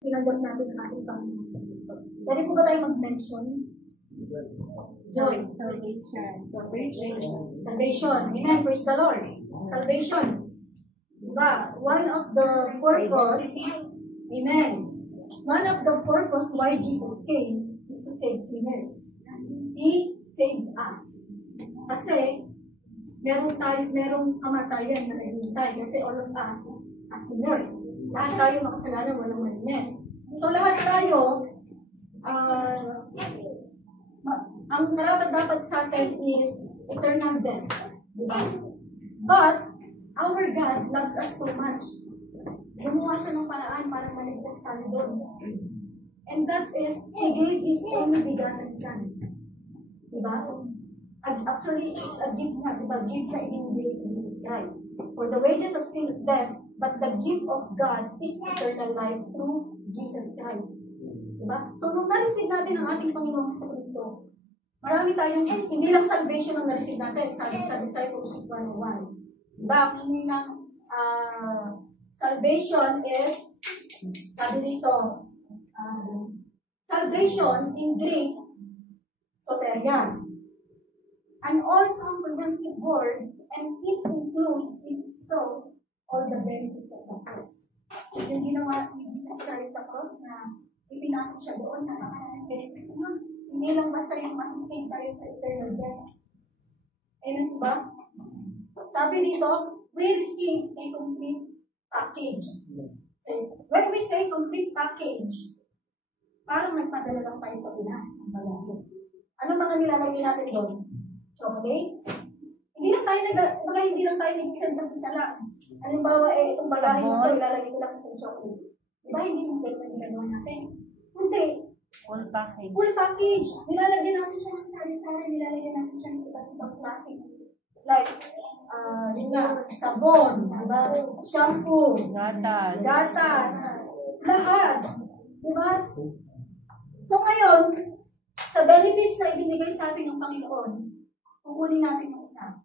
tinanggap natin ang ating Panginoon sa Kristo. Pwede po ba tayo mag-mention? Joy. Salvation. Amen. Praise the Lord. Salvation. Diba? One of the purpose, amen. One of the purpose why Jesus came is to save sinners. He saved us. Kasi, merong kamatayan na nahihintay. Kasi all of us is a sinner. Lahat tayo makasalanan, walang malinis. So, lahat tayo, ang karapat-dapat sa atin is eternal death. Diba? But, our God loves us so much. Gumawa siya ng paraan para maligtas tayo doon. And that is, He gave His only begotten Son. Diba? Actually, it's a gift na. Diba? Gift na ibinigay si Jesus Christ. For the wages of sin is death, but the gift of God is eternal life through Jesus Christ. Diba? So, nung na-receive natin ang ating Panginoon sa Kristo, marami tayong, hindi lang salvation ang na-receive natin, sabi sa Discipleship 101. Diba? Ang meaning ng salvation is, sabi dito, salvation in Greek, soteria. An all-comprehensive word, and it includes in itself all the benefits of the cross. Yung ginawa ni Jesus Christ sa cross na ipinako siya doon na benefits mo, hindi lang basta yung masising tayo sa eternal death. Amen ba? Sabi dito, we receive a complete package. When we say complete package, parang nagpadala lang tayo sa Pinas ng bagahe. Ano mga nilalagay natin doon? Chocolate? Hindi lang tayo nagsisend ng isa lang. Halimbawa, itong bagahe nito, ilalagay ko lang sa chocolate. Diba, hindi yung ginagawa natin? Hindi. Full package. Full package. Nilalagyan natin siya ng sari-sari, nilalagyan natin siya ng iba't ibang klase. Like, sabon, diba? Shampoo, gatas, lahat. Diba? So ngayon, sa benefits na ibinigay sa atin ng Panginoon, kukunin natin yung isa.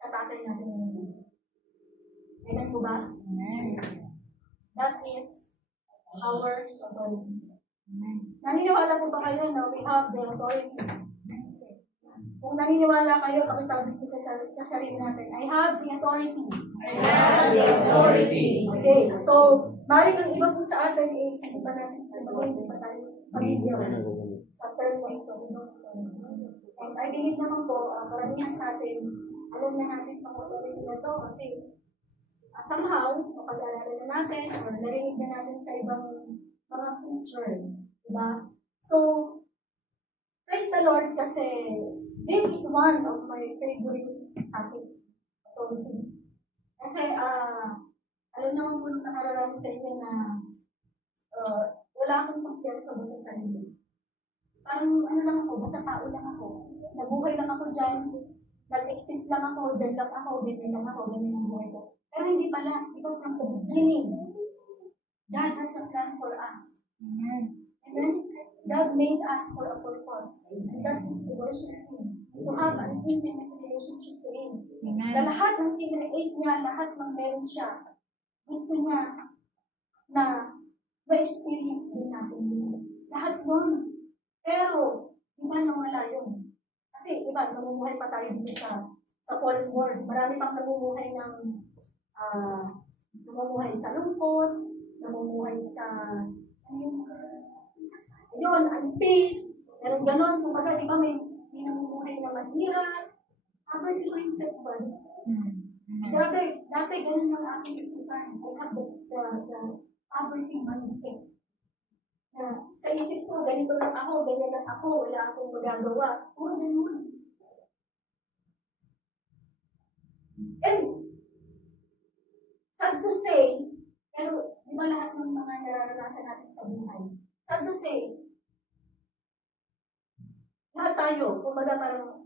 Tatatay natin yung isa. Amen po ba? Amen. That is our authority. Naniniwala po ba kayo na we have the authority? Kung naniniwala kayo, pakisabi ko sa sarili natin, I have the authority. I have the authority. Okay, so, maaaring ang iba po sa atin is, hindi pa tayo pamilya sa term na ito. And I believe naman po, karamihan sa atin, alam na natin ang authority na ito kasi somehow, kapag-alala na natin or narinig na natin sa ibang mga preacher. Diba? So, praise the Lord kasi this is one of my favorite topic, authority. Kasi, alam naman po nung nakararami sa inyo na wala akong pagkiyasa sa sarili. Parang ano lang ako, basta tao lang ako. Nabuhay lang ako dyan, nag-exist lang ako, dyan lang ako, ganyan lang ako, ganyan ang buhay ko. Pero hindi pala, ito from the beginning. God has a plan for us. Amen. Amen? God made us for a purpose. And that is to worship Him. To have an intimate relationship to Him. Amen. Na lahat ng kinreate niya, lahat ng meron siya, gusto niya na ma-experience din natin yun. Lahat nun. Pero, di ba nawala yun? Kasi, di ba, namumuhay pa tayo dito sa fallen world. Marami pang namumuhay ng namumuhay sa lungkot, namumuhay sa peace, meron ganon, kumbaga, di ba, may namumuhay na mahirap, poverty mindset ba? Dati ganon ang aking isipan. I have the poverty mindset. Sa isip ko, ganito lang ako, ganyan lang ako, wala akong magagawa. Ganon. And, sad to say, pero di ba lahat ng mga nararanasan natin sa buhay? Sad to say, lahat tayo, kumbaga parang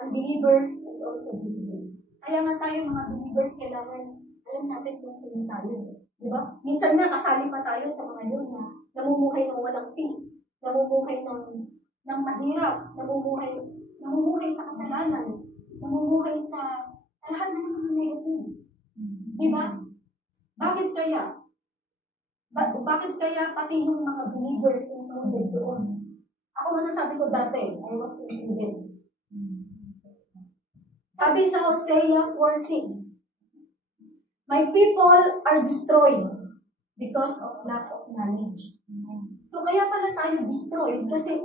unbelievers and also believers. Kaya nga tayo mga believers, kailangan alam natin kung sino tayo. Di ba? Minsan nga kasali pa tayo sa mga yun na namumuhay ng walang peace, namumuhay ng mahirap, namumuhay sa kasalanan, namumuhay sa lahat ng mga negative. Di ba? Bakit kaya? bakit kaya pati yung mga believers included doon? Ako masasabi ko dati, I was included. Sabi sa Hosea 4:6, my people are destroyed because of lack of knowledge. So kaya pala tayo destroyed kasi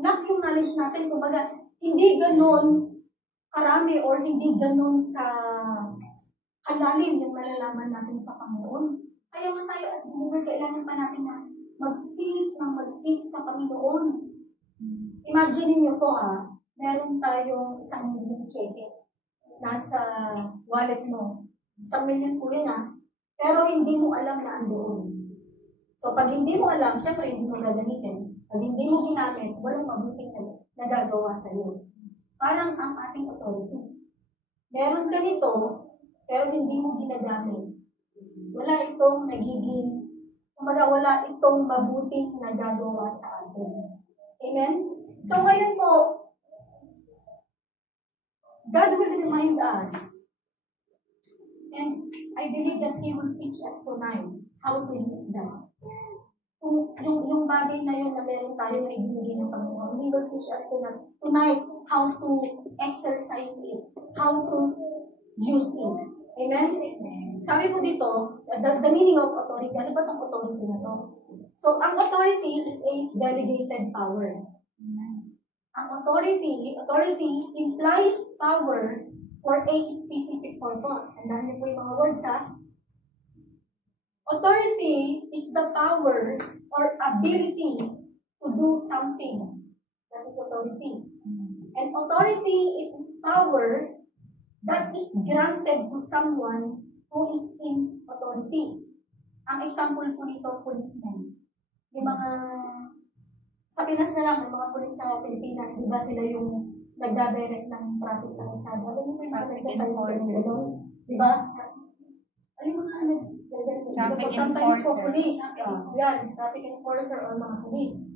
lack yung knowledge natin. Kumbaga, hindi ganon karami or hindi ganon kalalim yung malalaman natin sa Panginoon. Kaya nga tayo as believer, kailangan pa natin na mag-seek sa Panginoon. Imagine niyo po meron tayong 1 million cheque. Nasa wallet mo. 1 million po yan pero hindi mo alam na andoon. So pag hindi mo alam, syempre hindi mo gagamitin. Pag hindi mo ginamit, walang mabuting nagagawa sa iyo. Parang ang ating authority. Meron ka nito, pero hindi mo ginagamit. Wala itong nagiging, wala itong mabuting nagagawa sa atin. Amen? So ngayon po, God will remind us, and I believe that He will teach us tonight how to use that. Yung bagay na yun na meron tayo na ibinigay ng Panginoon, He will teach us tonight how to exercise it, how to use it. Amen? Sabi ko dito, the meaning of authority, ano ba itong authority na to? So, ang authority is a delegated power. Ang authority implies power for a specific purpose. And dahil po yung mga words authority is the power or ability to do something. That is authority. And authority is power that is granted to someone who is in authority. Ang example po nito, policemen. Yung mga sa Pinas na lang, yung mga pulis sa Pilipinas, di ba sila yung nagdadirect ng traffic sa kalsada? Ano yung traffic sa kalsada? Di ba? Ano yung mga traffic sometimes po police. Yan, traffic enforcer or mga police.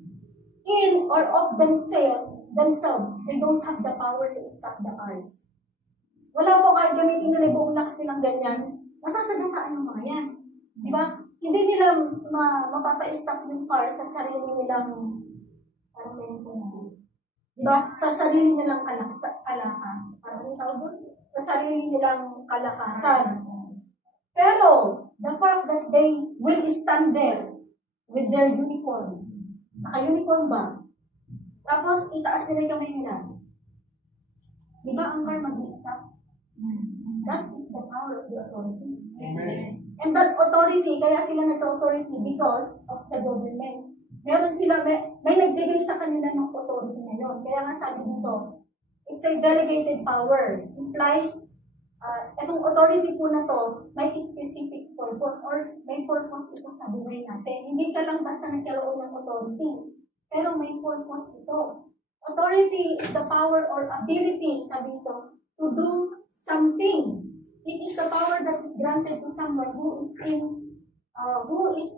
In or of themselves, they don't have the power to stop the cars. Wala po kahit gamitin nila yung buong lakas nilang ganyan, masasagasaan yung mga yan. Di ba? Hindi nila mapapa-stop yung car sa sarili nilang diba? Sa sarili nilang kalakas. Parang yung tawag doon? Sa sarili nilang kalakasan. Pero, the fact that they will stand there with their uniform. Naka-uniform ba? Tapos, itaas nila yung kamay nila. Diba ang car mag-stop? That is the power of the authority. Amen. And that authority, kaya sila nagka-authority because of the government. Meron sila, may nagbigay sa kanila ng authority na yun. Kaya nga sabi dito, it's a delegated power. Implies, itong authority po na to, may specific purpose or may purpose ito sa buhay natin. Hindi ka lang basta nagkaroon ng authority, pero may purpose ito. Authority is the power or ability, sabi ito, to do something. It is the power that is granted to someone who is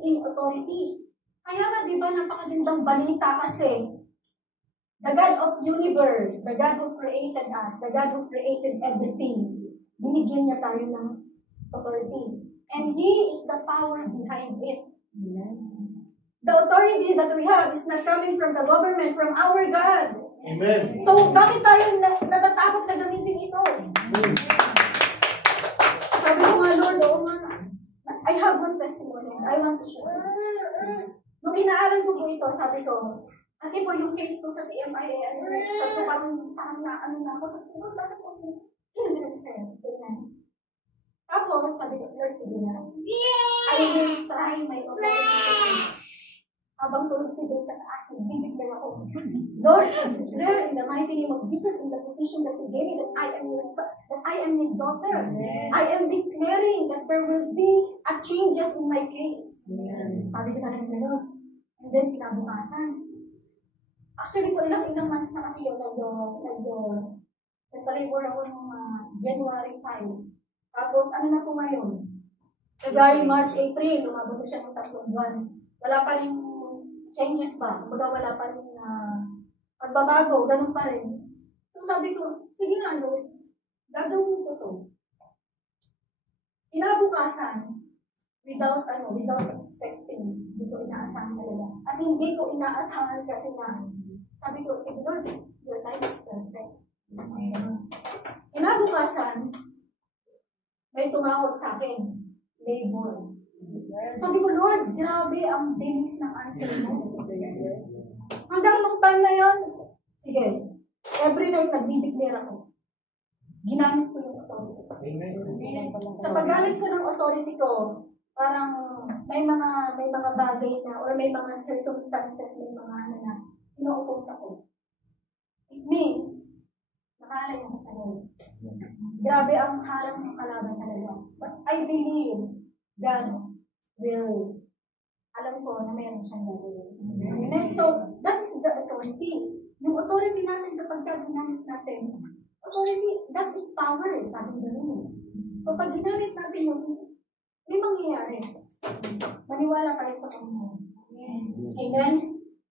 in authority. Kaya nga, di ba, napakagandang balita kasi the God of universe, the God who created us, the God who created everything, binigyan niya tayo ng authority. And He is the power behind it. The authority that we have is not coming from the government, from our God. Amen. So, bakit tayo natatakot na gamitin ito? Sabi ko nga, Lord, I have one testimony and I want to share. Nung inaaral ko po ito, sabi ko, kasi po yung case ko sa TMIA, sabi ko parang na ako, sabi ko, bakit po hindi nag-sense? Tapos, sabi ko, Lord, sige na. I will try my authority. Habang tulog si Diyos sa taas, nagbibigay ako. Lord, declare in the mighty name of Jesus in the position that you gave me that I am your son, that I am your daughter. I am declaring that there will be a changes in my case. Sabi ko na rin gano'n. And then, kinabukasan. Actually, po ilang months na kasi yun, nag-labor ako ng January 5. Tapos, ano na po ngayon? February, March, April, lumabot na siya ng 3 buwan. Wala pa rin changes ba? Kumbaga wala pa rin pagbabago, ganun pa rin. So sabi ko, sige nga Lord, gagawin ko to. Kinabukasan, without expecting, hindi ko inaasahan kasi na, sabi ko, sige Lord, your time is perfect. Kinabukasan, may tumawag sa akin, labor. Sabi ko, Lord, grabe ang bilis ng answer mo. Hanggang nung time na yun, sige, every night nag-declare ako. Ginamit ko yung authority. Sa paggamit ko ng authority ko, parang may mga bagay na, or may mga circumstances, may mga ano na, ino-oppose ako. It means, nakaalay ako sa Lord. Grabe ang harang ng kalaban talaga. But I believe God will, alam ko na meron siyang gagawin. Amen? So, that is the authority. Yung authority natin kapag ginamit natin, authority, that is power, sabi nila. So, pag ginamit natin yun, may mangyayari. Maniwala tayo sa Panginoon. Amen?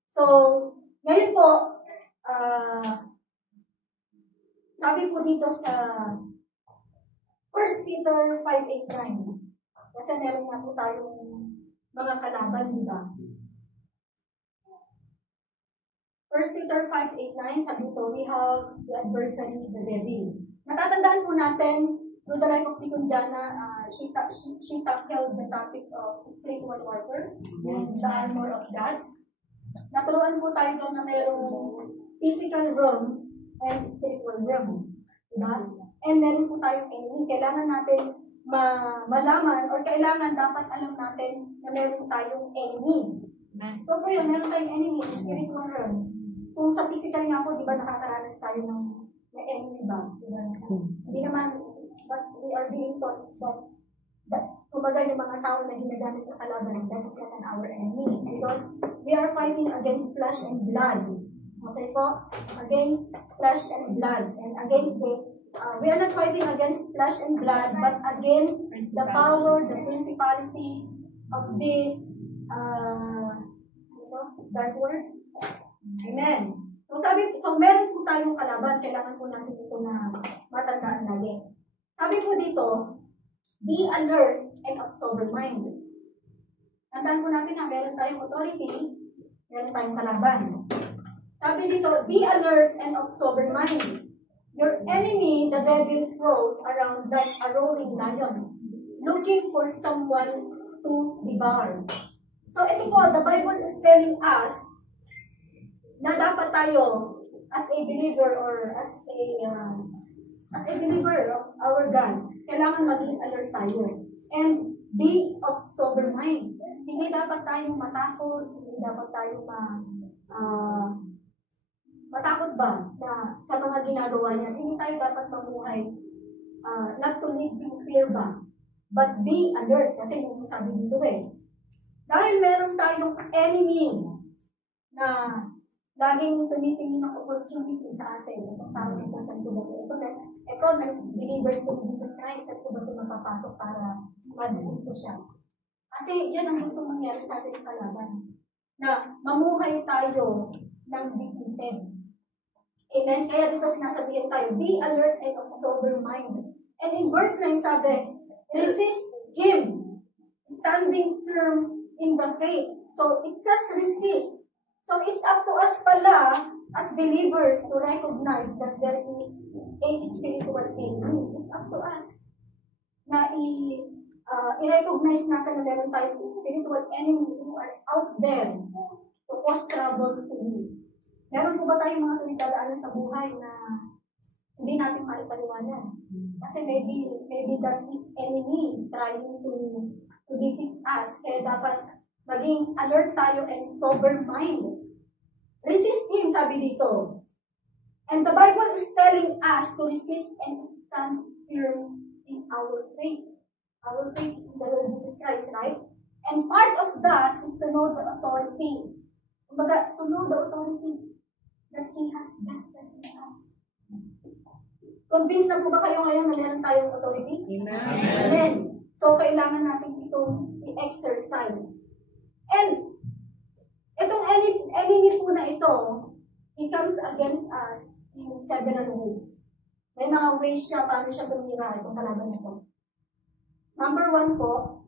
So, ngayon po, sabi po dito sa 1 Peter 5:8-9, kasi meron nga po tayong mga kalaban, di ba? 1 Peter 5:8-9, sabi po, we have the adversary, the devil. Natatandaan po natin, through the life of Deacon Jana, she tackled the topic of spiritual warfare and the armor of God. Naturuan po tayo doon na mayroong physical realm and spiritual realm. Diba? And meron po tayong enemy. Kailangan natin malaman or kailangan dapat alam natin na meron tayong enemy. So po yun, meron tayong enemy, spiritual realm. Kung sa physical nga po, di ba nakakaranas tayo ng enemy ba? Diba? Hindi naman, but we are being taught that kumbaga yung mga tao na ginagamit na kalaban, that is not our enemy. Because we are fighting against flesh and blood. Okay po? Against flesh and blood. And against we are not fighting against flesh and blood, but against the power, the principalities of this, dark word. Amen. So meron po tayong kalaban, kailangan po natin ito na matandaan lagi. Sabi po dito, be alert and of sober mind. Tandaan po natin na meron tayong authority, meron tayong kalaban. Sabi dito, be alert and of sober mind. Your enemy, the devil, prowls around like a roaring lion, looking for someone to devour. So ito po, the Bible is telling us na dapat tayo, as a believer or as a believer of our God, kailangan maging alert tayo. And be of sober mind. Hindi dapat tayong matakot, hindi dapat tayong matakot ba na sa mga ginagawa niya. Hindi tayo dapat mamuhay, not to live in fear ba, but be alert. Kasi yung sabi dito dahil meron tayong enemy na laging tumitingin ng opportunity sa atin. Itong tao nito sa ito na believers ko ni Jesus Christ, at kung ba ito mapapasok para mag-defeat ko siya. Kasi yan ang gusto mangyari sa ating kalaban. Na mamuhay tayo ng defeated. Amen? Kaya dito sinasabihin tayo, be alert and of sober mind. And in verse 9 sabi, resist him, standing firm in the faith. So it says resist. So it's up to us pala, as believers, to recognize that there is a spiritual enemy. It's up to us na i-recognize natin na meron tayong spiritual enemy who are out there to cause troubles to you. Meron po ba tayong mga tumitadaanan sa buhay na hindi natin maipaliwanag? Kasi maybe that is enemy trying to defeat us. Kaya dapat maging alert tayo and sober mind. Resist him, sabi dito. And the Bible is telling us to resist and stand firm in our faith. Our faith is in the Lord Jesus Christ, right? And part of that is to know the authority. Kumbaga, to know the authority that He has vested in us. Convinced na po ba kayo ngayon na meron tayong authority? Amen. Amen. So, kailangan natin itong i-exercise. And, itong enemy po na ito, he comes against us in several ways. May mga ways siya, paano siya tumira itong kalaban nito. Number 1 po,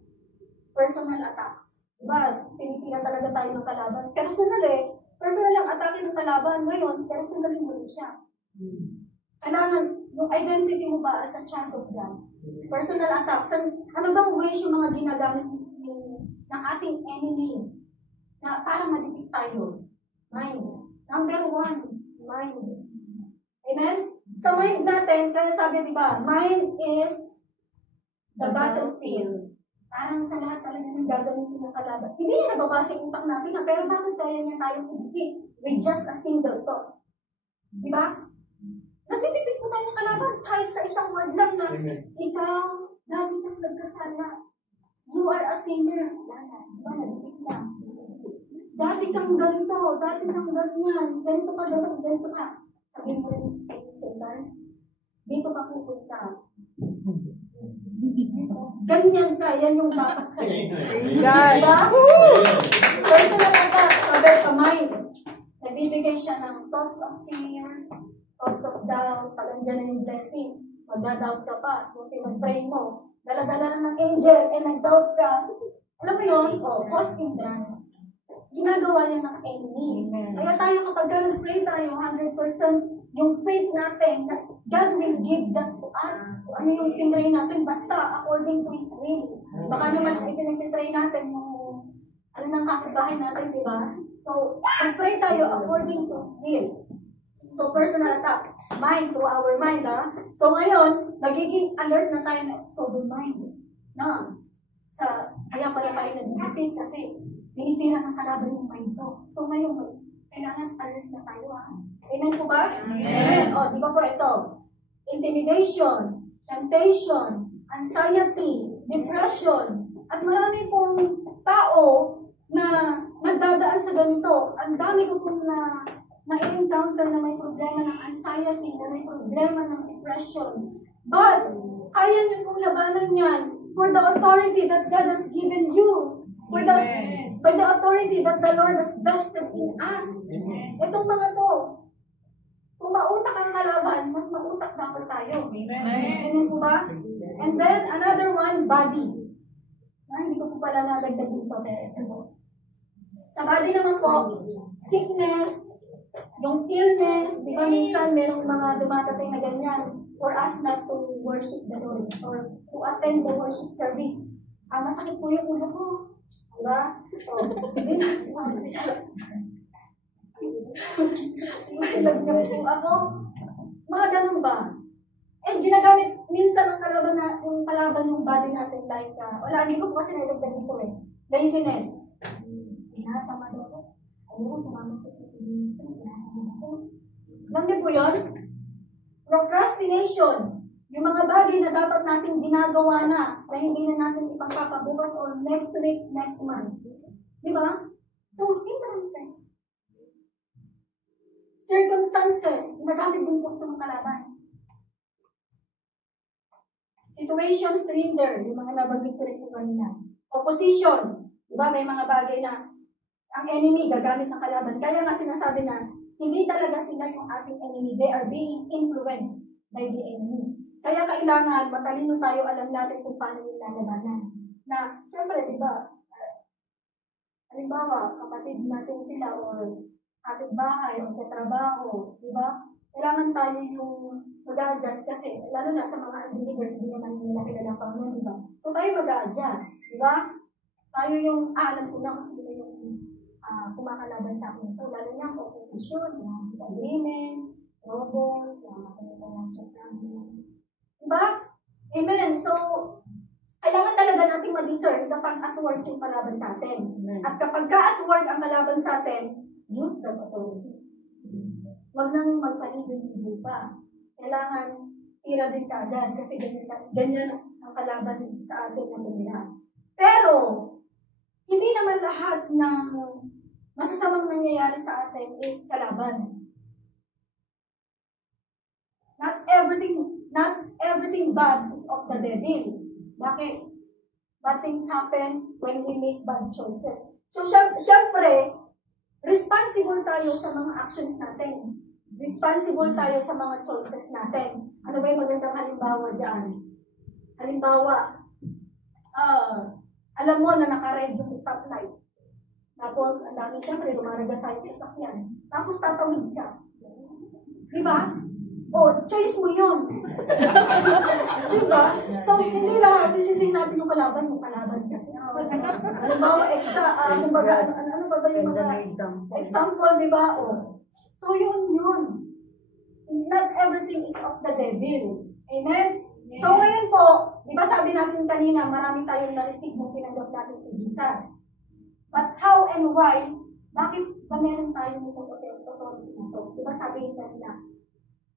personal attacks. Diba? Tinitira talaga tayo ng kalaban. Personal ang atake ng kalaban. Ngayon, personally mo rin siya. Kailangan, yung identity mo ba as a child of God? Personal attacks. Ano bang ways yung mga ginagamit ng ating enemy na para ma-defeat tayo? Mind. Number 1, mind. Amen? Sa mind natin, kaya sabi diba, mind is the battlefield. Parang sa lahat talaga ng gagamitin ng kalaban. Hindi niya nababasa yung utak natin na, pero bakit kaya niya tayong i-defeat with just a single thought? Diba? Nagtitipid po tayo ng kalaban kahit sa isang word lang na, ikaw, dati kang nagkasala. You are a sinner. Diba? Nagtitipid lang. Dati kang ganito, dati kang ganyan, ganito ka. Sabihin mo rin, Satan, dito ka pupunta. Ganyan ka, yan yung dapat sa'yo. Diba? Personal attack, sabi sa mind. Nagbibigay siya ng thoughts of fear, thoughts of doubt, pag andyan na yung blessings, magda-doubt ka pa, yung pinag-pray mo, dala-dala na ng angel, nag-doubt ka. Alam mo yun? Cause hindrance. Ginagawa yan ng enemy. Kaya tayo kapag nag-pray tayo, 100% yung faith natin, God will give that to us. Kung ano yung pinray natin, basta according to His will. Baka naman ang ipinag-pray natin yung ano nang kakibahin natin, di ba? So, mag-pray tayo according to His will. So, personal attack. Mind to our mind, ha? So, ngayon, nagiging alert na tayo na sober mind. Kaya pala tayo nag-defeat kasi tinitira ng kalaban yung mind ko. So, ngayon, kailangan alert na tayo, ha? Amen po ba? Amen. O, di ba po ito? Intimidation, temptation, anxiety, depression, at marami pong tao na nagdadaan sa ganito. Ang dami ko pong na-encounter na may problema ng anxiety, na may problema ng depression. But, kaya niyo pong labanan yan for the authority that God has given you. By the authority that the Lord has vested in us. Itong mga to, kung mautak ang kalaban, mas mautak dapat tayo. Amen po ba? And then, another one, body. Hindi ko po pala nalagdag dito. Sa body naman po, sickness, yung illness, di ba minsan merong mga dumadating na ganyan for us not to worship the Lord or to attend the worship service. Masakit po yung ulo ko. Diba? So, ako, mga ganun ba? And ginagamit minsan ang kalaban yung body natin like, hindi ko po kasi nalagdag dito laziness. Tinatamad ako. Ayoko sumama sa city ministry. Tinatamad ako. Alam niyo po yun? Procrastination. Yung mga bagay na dapat natin ginagawa na hindi na natin ipagpapabukas or next week, next month. Di ba? So, hindrances. Circumstances. Ginagamit din po itong kalaban. Situations to hinder. Yung mga nabanggit ko rin po kanina. Opposition. Di ba? May mga bagay na ang enemy gagamit ng kalaban. Kaya nga sinasabi na hindi talaga sila yung ating enemy. They are being influenced by the enemy. Kaya kailangan matalino tayo, alam natin kung paano yung lalabanan. Na, syempre, di ba, halimbawa, kapatid natin sila o kapitbahay o katrabaho, di ba? Kailangan tayo yung mag-adjust kasi, lalo na sa mga unbelievers, hindi naman nila kilalang Panginoon, di ba? So, tayo mag-adjust, di ba? Tayo yung, alam ko na kung sino yung kumakalaban sa akin ito, lalo na opposition, disagreement, troubles, financial problem. Diba? Amen. So, kailangan talaga natin ma-discern kapag at work yung kalaban sa atin. At kapag at work ang kalaban sa atin, use the authority. Huwag nang magpanilig-ilig pa. Kailangan tira din kaagad kasi ganyan ang kalaban sa atin na tumira. Pero, hindi naman lahat ng masasamang nangyayari sa atin is kalaban. Not everything bad is of the devil. Bakit? Bad things happen when we make bad choices. So, syempre, responsible tayo sa mga actions natin. Responsible tayo sa mga choices natin. Ano ba yung magandang halimbawa dyan? Halimbawa, Alam mo na naka-red yung stoplight. Tapos, ang dami siyempre, lumaraga sa sasakyan. Tapos, tatawid ka. Di ba? O, choice mo yun. Di ba? So, hindi lahat, sisisihin natin yung kalaban kasi. Halimbawa, kumbaga, ano ba yung mga example, di ba? O, so, yun. Not everything is of the devil. Amen? So, ngayon po, di ba sabi natin kanina, marami tayong na-receive nung pinanggap natin si Jesus. But how and why, bakit ba meron tayong itong authority ito? Di ba sabi kanina,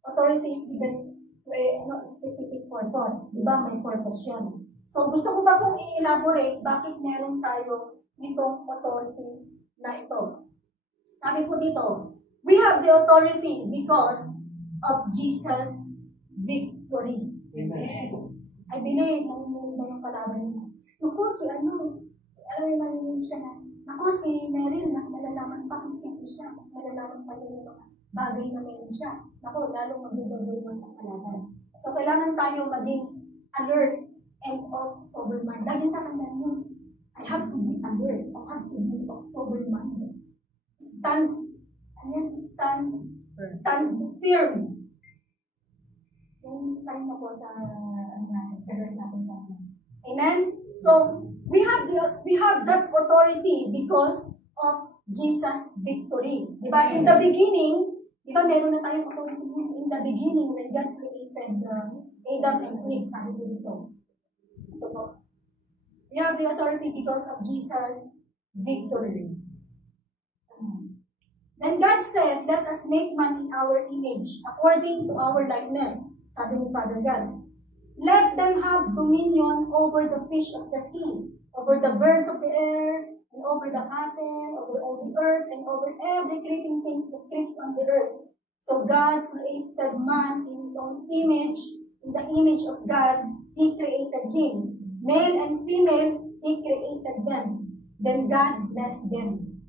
authority is given to a specific purpose. Di ba? May purpose yun. So, gusto ko ba pong i-elaborate bakit meron tayo nitong authority na ito? Sabi po dito, we have the authority because of Jesus' victory. Amen. I believe, nangyayari ba yung kalaban niya? Naku, nangyayari siya na, naku, si Meryl, mas malalaman pa kung sino siya, mas malalaman pa yung mga bagay na meron siya. Naku, lalong magdudugol ng kalaban. So, kailangan tayo maging alert and of sober mind. Laging tatandaan yun. I have to be alert. I have to be of sober mind. Stand firm. Yung kanina po sa verse natin. Amen? So, we have that authority because of Jesus' victory. Diba? In the beginning, diba meron na tayong authority in the beginning when God created Adam and Eve. Sabi ko dito. Ito po. We have the authority because of Jesus' victory. Then God said, let us make man in our image, according to our likeness. Sabi ni Father God. Let them have dominion over the fish of the sea, over the birds of the air, and over the cattle, over all the earth, and over every creeping thing that creeps on the earth. So God created man in his own image. In the image of God, he created him. Male and female, he created them. Then God blessed them.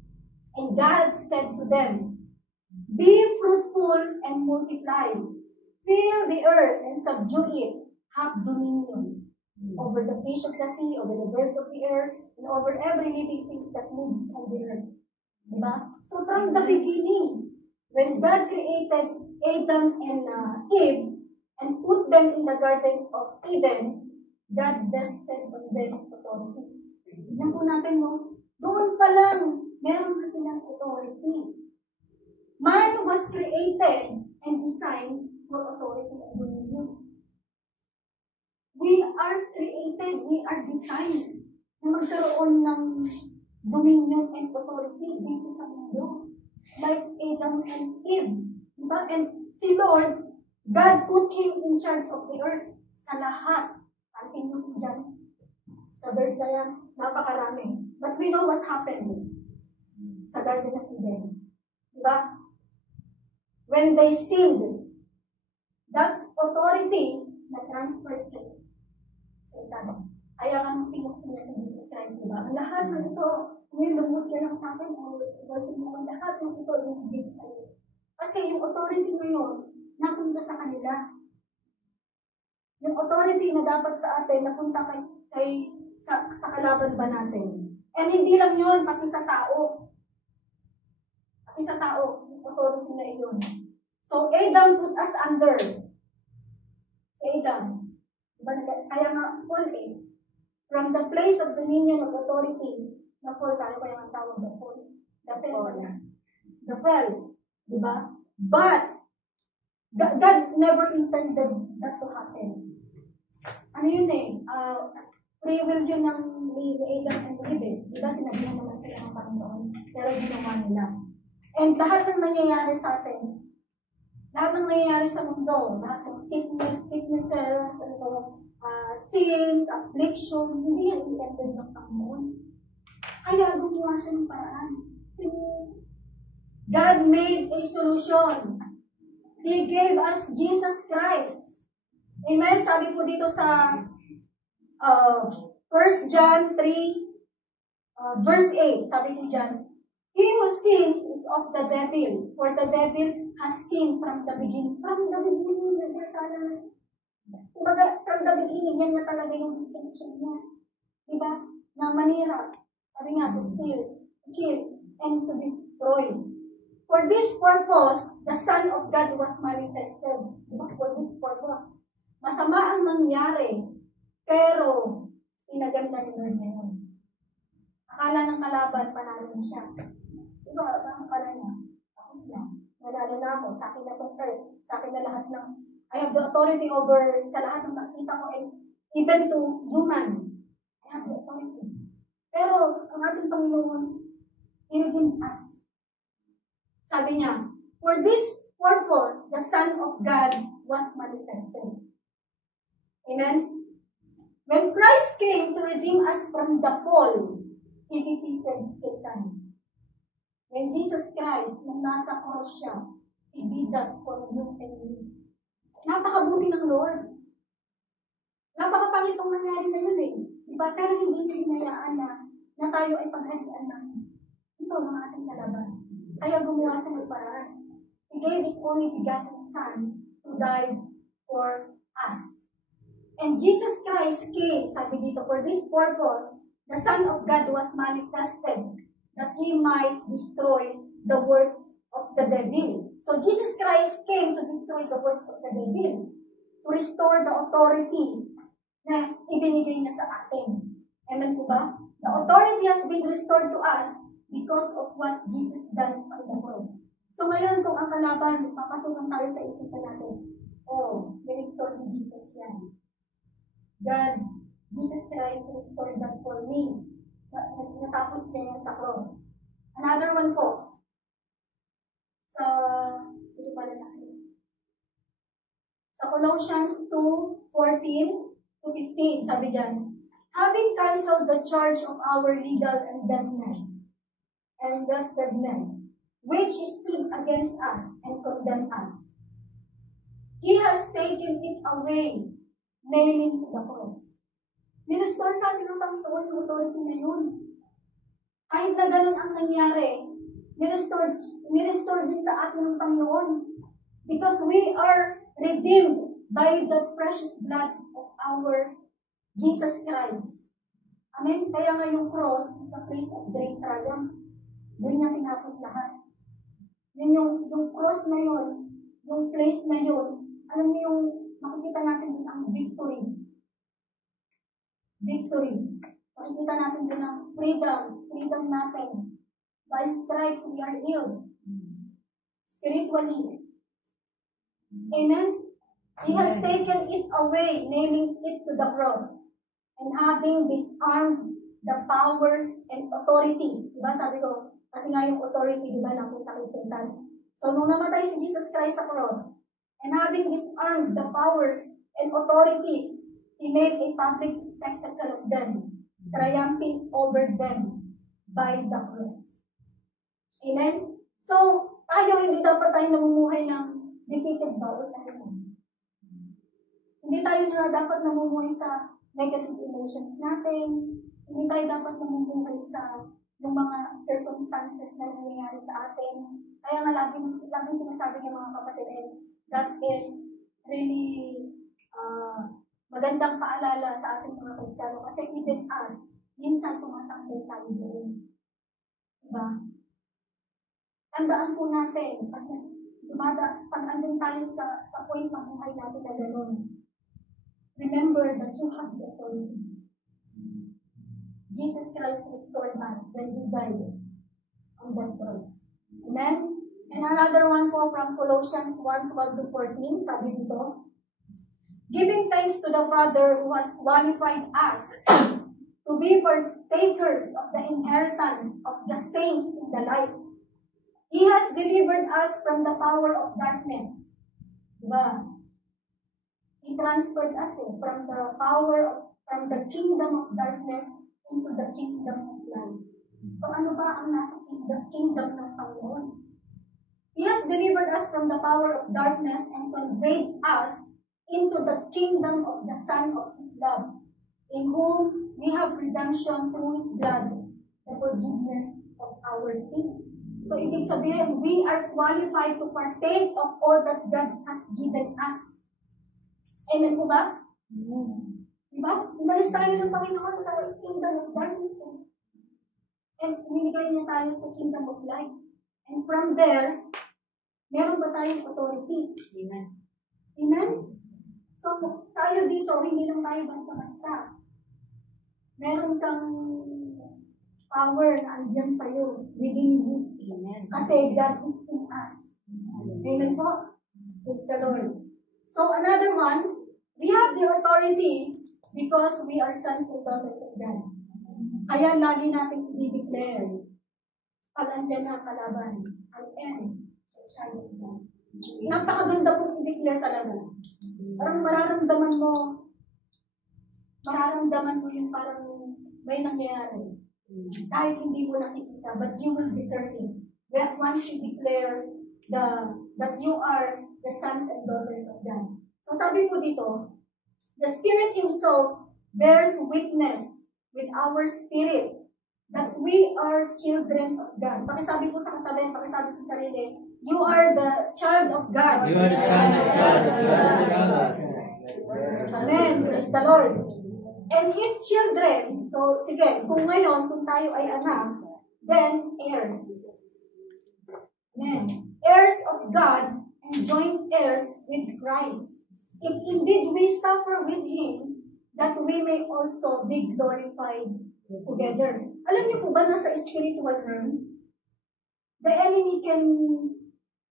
And God said to them, be fruitful and multiply. Fill the earth and subdue it. Have dominion over the fish of the sea, over the birds of the air, and over every living thing that moves on the earth. Diba? So from the beginning, when God created Adam and Eve and put them in the Garden of Eden, God vested on them authority. Tignan po natin, no? Doon pa lang, meron na silang authority. Man was created and designed for authority and dominion. We are created, we are designed na magkaroon ng dominion and authority dito sa mundo. Like Adam and Eve. Diba? And si Lord, God put him in charge of the earth sa lahat. Pansin nyo po dyan. Sa verse na yan, napakarami. But we know what happened sa Garden of Eden. Diba? When they sinned, that authority na transferred to Satan. Kaya nga pinukso niya si Jesus Christ, diba? Ang lahat ng ito, ngayon lumot ka lang sa akin, o version mo, ang lahat ng ito yung ibig sa iyo. Kasi yung authority ngayon, napunta sa kanila. Yung authority na dapat sa atin, napunta sa kalaban ba natin. And hindi lang yun, pati sa tao. Pati sa tao, yung authority na iyon. So, Adam put us under. Si Adam. Diba? Kaya nga, fall from the place of dominion of authority, na-fall tayo, kaya nga tawag na fall. The fall. Diba? But, God never intended that to happen. Ano yun free will yun ng ni Adam and Eve. Diba? Sinabihan naman sila ng Panginoon. Pero ginawa nila. And lahat ng nangyayari sa atin, lahat ng nangyayari sa mundo, lahat ng sicknesses, sins, affliction, hindi yan intended ng Panginoon. Kaya gumawa siya ng paraan. God made a solution. He gave us Jesus Christ. Amen? Sabi po dito sa 1 John 3, verse 8, sabi ko dyan, he who sins is of the devil, for the devil has sinned from the beginning. From the beginning, nagkasala. Kumbaga, from the beginning, yan na talaga yung distinction niya. Diba? na manira. Sabi nga, to steal, to kill, and to destroy. For this purpose, the Son of God was manifested. Diba? For this purpose. Masama ang nangyari, pero pinaganda ni Lord ngayon. Akala ng kalaban, panalo na siya. Diba? Ang akala niya, tapos na. Nanalo na ako, sa akin na itong earth, sa akin na lahat ng, I have the authority over sa lahat ng nakita ko, and even to human. I have the authority. Pero, ang ating Panginoon, in us. Sabi niya, for this purpose, the Son of God was manifested. Amen? When Christ came to redeem us from the fall, He defeated Satan. When Jesus Christ, nung nasa cross siya, He did that for you and me. Napakabuti ng Lord. Napakapangit ang nangyari na yun eh. Diba? Pero hindi niya hinayaan na tayo ay paghalian namin. Ito ang ating kalaban. Kaya gumawa siya ng paraan. He gave His only begotten Son to die for us. And Jesus Christ came, sabi dito, for this purpose, the Son of God was manifested that He might destroy the works of the devil. So Jesus Christ came to destroy the works of the devil, to restore the authority na ibinigay niya sa atin. Amen po ba? The authority has been restored to us because of what Jesus done on the cross. So ngayon, kung ang kalaban, papasukan tayo sa isipan natin, oh, restore ni Jesus yan. God, Jesus Christ restored that for me. Natapos niya yan sa cross. Another one po. Sa, ito pala natin. Sa Colossians 2:14 to 15, sabi dyan, having cancelled the charge of our legal indebtedness, which stood against us and condemned us, He has taken it away, nailing to the cross. Minustore sa atin ng Panginoon yung authority na yun. Kahit na ganun ang nangyari, minustore din sa atin ng Panginoon. Because we are redeemed by the precious blood of our Jesus Christ. Amen? Kaya nga yung cross is a place of great triumph. Doon niya tinapos lahat. Yun yung cross na yun, yung place na yun, alam niyo yung makikita natin din ang victory. Victory. Makikita natin din ang freedom natin. By stripes we are healed. Spiritually. Amen? He has taken it away, nailing it to the cross. And having disarmed the powers and authorities. Diba sabi ko, kasi nga yung authority, diba, nakita kay Satan. So, nung namatay si Jesus Christ sa cross, and having disarmed the powers and authorities, He made a public spectacle of them, triumphing over them by the cross. Amen? So, tayo, hindi dapat tayo namumuhay ng defeated bawal tayo. Hindi tayo na dapat namumuhay sa negative emotions natin. Hindi tayo dapat namumuhay sa yung mga circumstances na nangyayari sa atin. Kaya nga laging sinasabi ng mga kapatid, that is really magandang paalala sa ating mga Kristiyano. Kasi even us, minsan tumatanggal tayo doon. Diba? Tandaan po natin, pag andun tayo sa point ng buhay natin na gano'n, remember that you have the authority. Jesus Christ restored us when He died on that cross. Amen? And another one po from Colossians 1:12-14, sabi dito, giving thanks to the Father who has qualified us to be partakers of the inheritance of the saints in the light. He has delivered us from the power of darkness. Diba? He transferred us from the kingdom of darkness into the kingdom of light. So ano ba ang nasa kingdom ng Panginoon? He has delivered us from the power of darkness and conveyed us into the kingdom of the Son of His love, in whom we have redemption through His blood, the forgiveness of our sins. So, ibig sabihin, we are qualified to partake of all that God has given us. Amen po ba? Diba? Umalis tayo ng Panginoon sa kingdom of darkness. And binigay niya tayo sa kingdom of light. And from there, meron ba tayong authority? Amen. Amen? So, tayo dito, hindi lang tayo basta-basta. Meron kang power na andyan sa'yo, within you. Amen. Kasi God is in us. Amen po? Praise the Lord. So, another one, we have the authority because we are sons and daughters of God. Kaya lagi natin i-declare, pag andyan na ang kalaban, I am a child of God. Napakaganda pong i-declare talaga. Parang mararamdaman mo yung parang may nangyayari. Kahit hindi mo nakikita, but you will discern it. That once you declare that you are the sons and daughters of God. So sabi po dito, the Spirit Himself bears witness with our spirit that we are children of God. Pakisabi po sa katabi, pakisabi sa sarili, you are the child of God. You are the child of God. You are the child of God. Amen. Praise the Lord. And if children, so sige, kung ngayon, kung tayo ay anak, then heirs. Amen. Heirs of God and joint heirs with Christ. If indeed we suffer with Him, that we may also be glorified together. Alam niyo po ba na sa spiritual realm, the enemy can,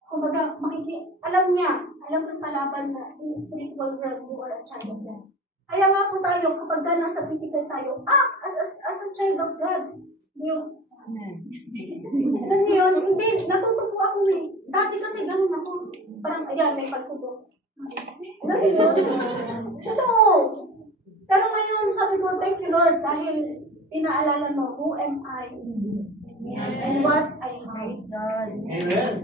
kumbaga, alam ng kalaban na in spiritual realm, you are a child of God. Kaya nga po tayo, kapag nasa physical tayo, as a child of God, yung, alam niyo yun, hindi, natuto po ako dati kasi ganun ako, parang, ayan, may pagsubok. Alam niyo yun? Totoo. Pero ngayon, sabi ko, thank you Lord, dahil pinaalala mo, who am I in you? And what I have. Amen.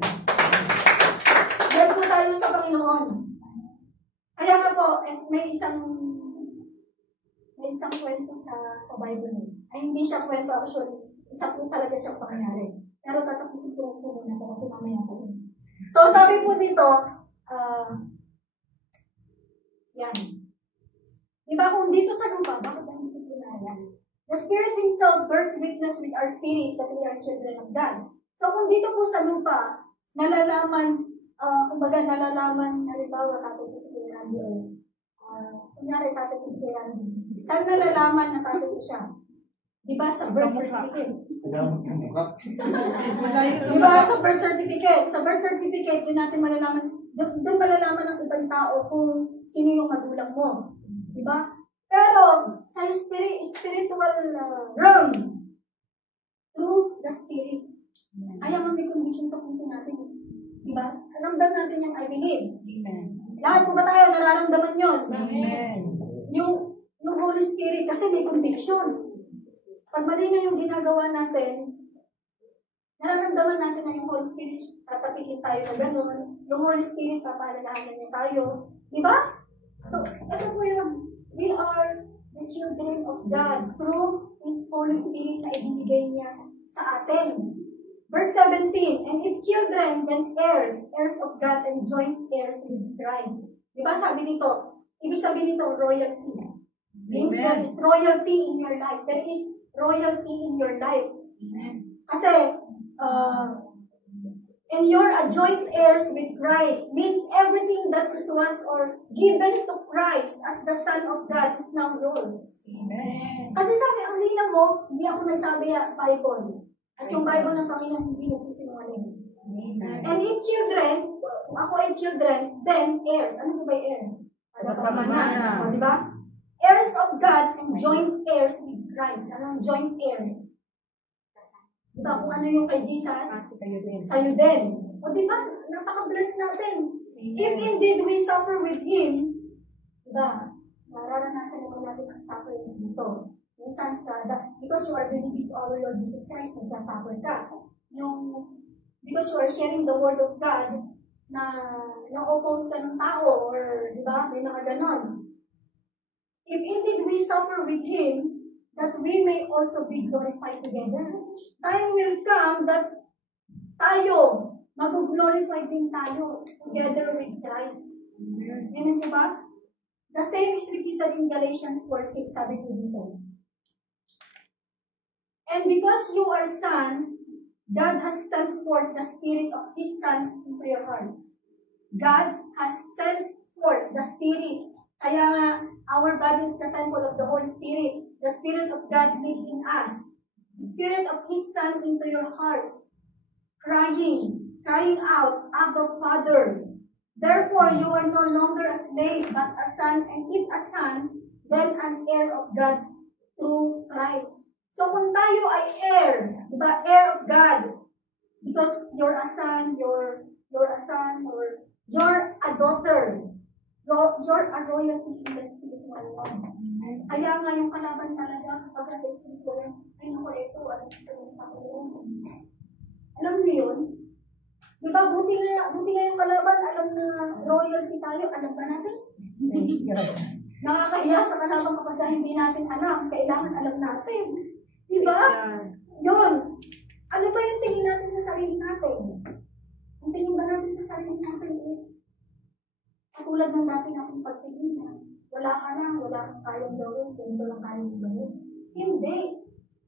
Bless po tayo sa Panginoon. Kaya nga po, may isang kwento sa Bible. Ay, hindi siya kwento, actually. Isa po talaga siyang pangyari. Pero tatapusin ko po muna ito kasi mamaya po. So, sabi po dito, yan. Diba kung dito sa lupa, bakit ba hindi po na yan? The Spirit Himself bears witness with our spirit that we are children of God. So kung dito po sa lupa, nalalaman, halimbawa, tatay ko si Kuya Randy, kunyari, tatay ko si Kuya Randy. Saan nalalaman na tatay ko siya? Diba sa birth certificate? Diba sa birth certificate? Sa birth certificate, doon natin malalaman, doon malalaman ng ibang tao kung sino yung magulang mo. Diba? Pero, sa spiritual realm, through the Spirit, kaya may conviction sa puso natin. Diba? Aramdam natin yung I believe. Amen. Lahat po ba tayo nararamdaman yun? Amen. Yung Holy Spirit, kasi may conviction. Pag mali na yung ginagawa natin, nararamdaman natin na yung Holy Spirit, tatapikin tayo na gano'n. Yung Holy Spirit, papalalahanan niya tayo. Diba? So, ito po yun. We are the children of God through His Holy Spirit na ibinigay niya sa atin. Verse 17, and if children, then heirs, heirs of God and joint heirs with Christ. Diba sabi dito? Ibig sabihin nito, royalty. Means there is royalty in your life. There is royalty in your life. Amen. Kasi, and you're a joint heirs with Christ means everything that was or given to Christ as the Son of God is now yours. Amen. Kasi sabi, ang linaw mo, hindi ako nagsabi Bible. At yung Bible ng Panginoon hindi nagsisinungaling. Amen. And if children, kung ako ay children, then heirs. Ano po ba yung heirs? Pamana. O, diba? Heirs of God and joint heirs with Christ. Anong joint heirs? Diba? Kung ano yung kay Jesus, sa'yo din. O diba? Napaka-bless natin. If indeed we suffer with Him, diba? Nararanasan naman natin ang sufferings dito. Minsan because you are believing to our Lord Jesus Christ, nagsasuffer ka. Because you are sharing the Word of God, na na-oppose ka ng tao, or diba? May mga ganon. If indeed we suffer with Him, that we may also be glorified together. Time will come that tayo, mag-glorify din tayo together with Christ. Amen, diba? The same is repeated in Galatians 4:6, sabi ko dito. And because you are sons, God has sent forth the Spirit of His Son into your hearts. God has sent forth the Spirit. Kaya nga, our body is the temple of the Holy Spirit. The Spirit of God lives in us. The Spirit of His Son into your hearts. Crying out, Abba, Father. Therefore, you are no longer a slave, but a son, and if a son, then an heir of God through Christ. So kung tayo ay heir, diba, heir of God, because you're a son, you're a son, or you're a daughter, you're a royalty in the spiritual realm. Kaya nga yung kalaban talaga, kapag sa spiritual realm, ay naku, ito, alam niyo yun? Diba, buti nga yung kalaban, alam na royalty tayo, alam ba natin? Nakakahiya sa kalaban kapag hindi natin alam, kailangan alam natin. Diba? Yun. Ano ba yung tingin natin sa sarili natin? Ang tingin ba natin sa sarili natin is, katulad ng dati natin pagtingin na, wala ka lang, wala kang kayang gawin, ganito lang kayang gawin. Hindi.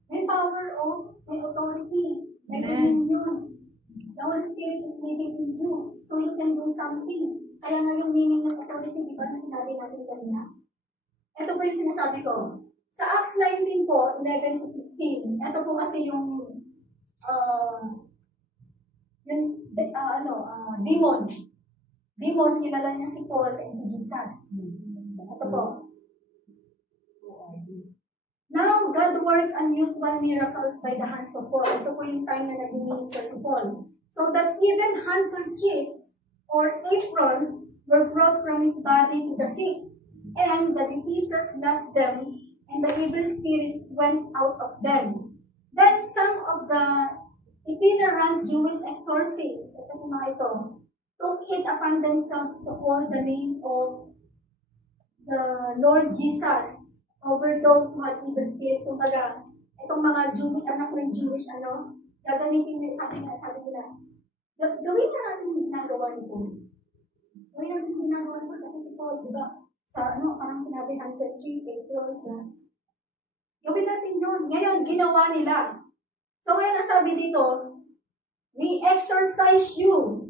May power of, may authority, may dominion. The Holy Spirit is living in you, so you can do something. Kaya nga yung meaning ng authority, di ba na sinabi natin kanina? Ito po yung sinasabi ko. Sa Acts 19 po, 11 to 15, ito po kasi yung demon. Demon, kilala niya si Paul and si Jesus. Ito po. Now, God worked unusual miracles by the hands of Paul. Ito po yung time na nag-minister si Paul. So that even handkerchiefs or aprons were brought from his body to the sick, and the diseases left them, and the evil spirits went out of them. Then some of the itinerant Jewish exorcists, ito po mga ito, took it upon themselves to call the name of the Lord Jesus over those who had evil spirit. Kumbaga, itong mga Jewish, anak ng Jewish, gagamitin nila, sabi nila, gawin na natin yung ginagawa nito. Gawin natin yung ginagawa nito kasi si Paul, di ba? Sa parang sinabi, 103 aprons na. Gawin natin yun. Ngayon, ginawa nila. So, ngayon, nasabi dito, we exorcise you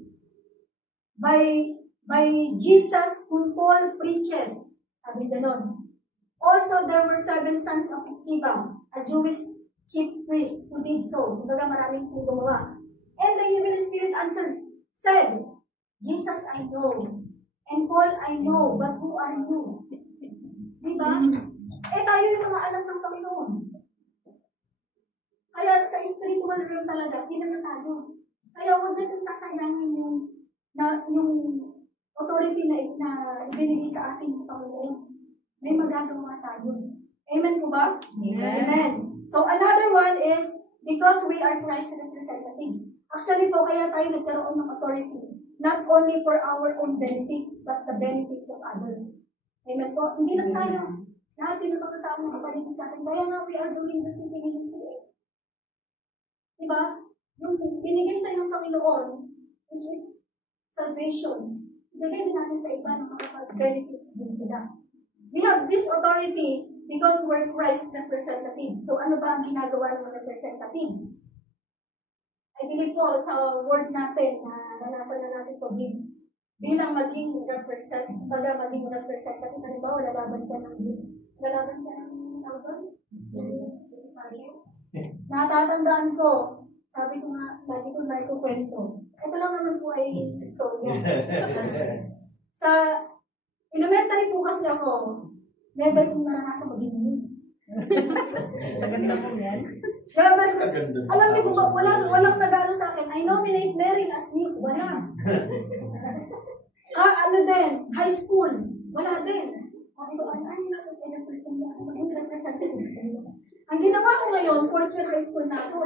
by Jesus whom Paul preaches. Sabi ganon. Also, there were 7 sons of Sceva, a Jewish chief priest, who did so. Kumbaga maraming gumawa. And the evil spirit answered, said, Jesus I know, and Paul I know, but who are you? Diba? Tayo yung mga alam ng Panginoon. Kaya sa spiritual realm talaga, kailangan tayo. Kaya huwag natin sasayangin yung authority na ibinigay sa ating Panginoon. May magagawa tayo. Amen po ba? Amen. So another one is, because we are Christ's representatives. Actually po, kaya tayo nagkaroon ng authority, not only for our own benefits, but the benefits of others. Amen po? Hindi lang tayo. Lahat yung mga tao na kapaligid sa atin. Kaya nga, we are doing the same ministry. Diba? Yung binigay sa iyong Panginoon, which is salvation, ibigay din natin sa iba na makapag-benefits din sila. We have this authority because we're Christ's representatives. So ano ba ang ginagawa ng mga representatives? I believe po sa word natin na nanasan na natin ito bilang maging representative. Halimbawa, lalaban ka ng natatandaan ko, sabi ko nga, lagi ko naikukwento. Ito lang naman po ay istorya. Sa elementary po kasi ako, never kong naranasan maging news. Maganda po yan. Alam niyo po ba, walang nag-ano sa akin, I nominate Mary as news. Wala. High school. Wala din. Sabi ko, ano natin representatives. Ang ginawa ko ngayon, 4th year high school na ako.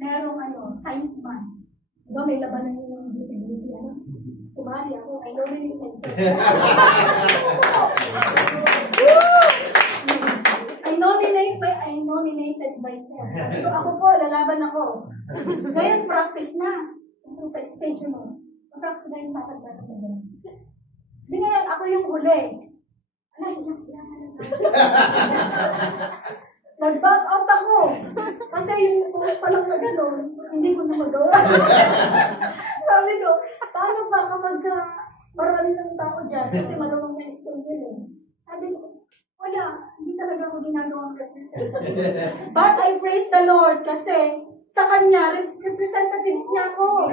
Merong science man. Diba, may labanan yung beauty, sumali ako, I nominate myself. I nominated myself. So ako po, lalaban ako. Ngayon, practice na. Sa stage mo. Practice na yung tatagdagan. Kasi ngayon, ako yung huli. Ala, nag-back out ako. Kasi yung post pa lang na gano'n, hindi ko na magawa. Sabi ko, paano ba kapag marami ng tao dyan? Kasi malamang na school yun eh. Sabi ko, wala, hindi talaga ako ginagawang representative. But I praise the Lord kasi sa Kanya, representatives niya ako.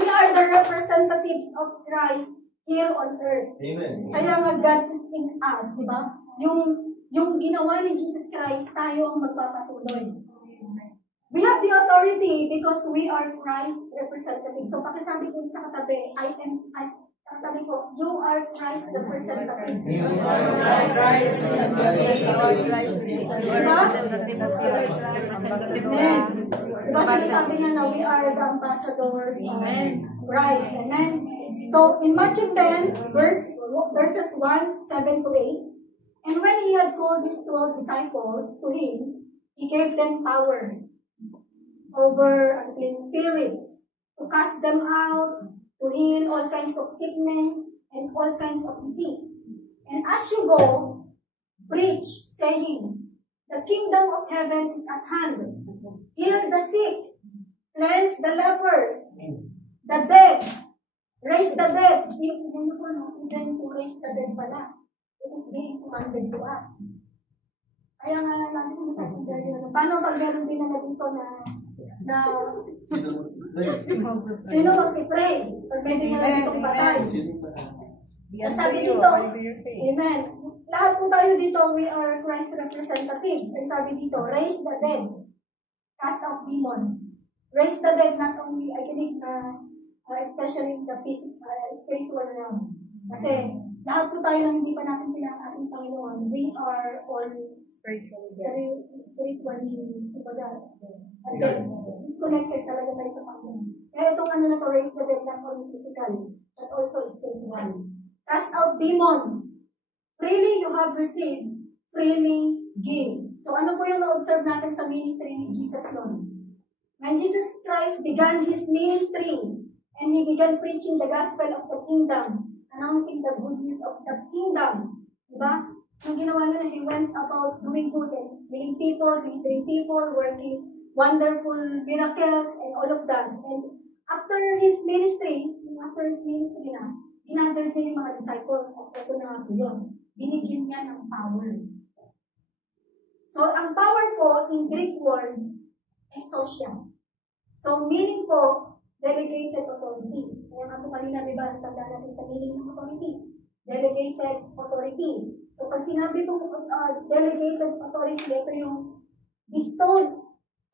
We are the representatives of Christ here on earth. Amen. Kaya nga God is in us, di ba? Yung ginawa ni Jesus Christ, tayo ang magpapatuloy. We have the authority because we are Christ representatives. So, pakisabi ko sa katabi, sa katabi ko, you are Christ representatives. Amen. Diba sinasabi nga na we are the ambassadors of Christ. Amen. So, in Matthew 10, verses 1, 7 to 8, and when he had called his 12 disciples to him, he gave them power over unclean spirits, to cast them out, to heal all kinds of sickness and all kinds of disease. And as you go, preach, saying, the kingdom of heaven is at hand. Heal the sick, cleanse the lepers, the dead, raise the dead. Even to raise the dead pala. It is being commanded to us. Kaya nga namin kung paano pag meron din na dito na sino mag-pray? Pag may din na dito patay. Sabi dito, amen. Lahat po tayo dito, we are Christ representatives. And sabi dito, raise the dead, cast out demons. Raise the dead, not only, I think, especially in the spiritual realm. Kasi lahat po tayo hindi pa natin pinang ating Panginoon. We are all spiritually disconnected talaga tayo sa Panginoon. Kaya itong na to, raise the dead, not only physical, but also spiritual. Cast out demons. Freely you have received, freely give. So ano po yung na-observe natin sa ministry ni Jesus noon? When Jesus Christ began His ministry, and He began preaching the gospel of the kingdom, announcing the good news of the kingdom. Diba? Yung ginawa na, He went about doing good and healing people, working wonderful miracles, and all of that. And after His ministry na, ginather niya yung mga disciples at ito na nga po yun. Binigyan niya ng power. So, ang power po, in Greek word, exousia. So, meaning po, delegated authority. Kaya nga po kanina, diba, tanda natin sa meaning ng authority. Delegated authority. So, pag sinabi po delegated authority, ito yung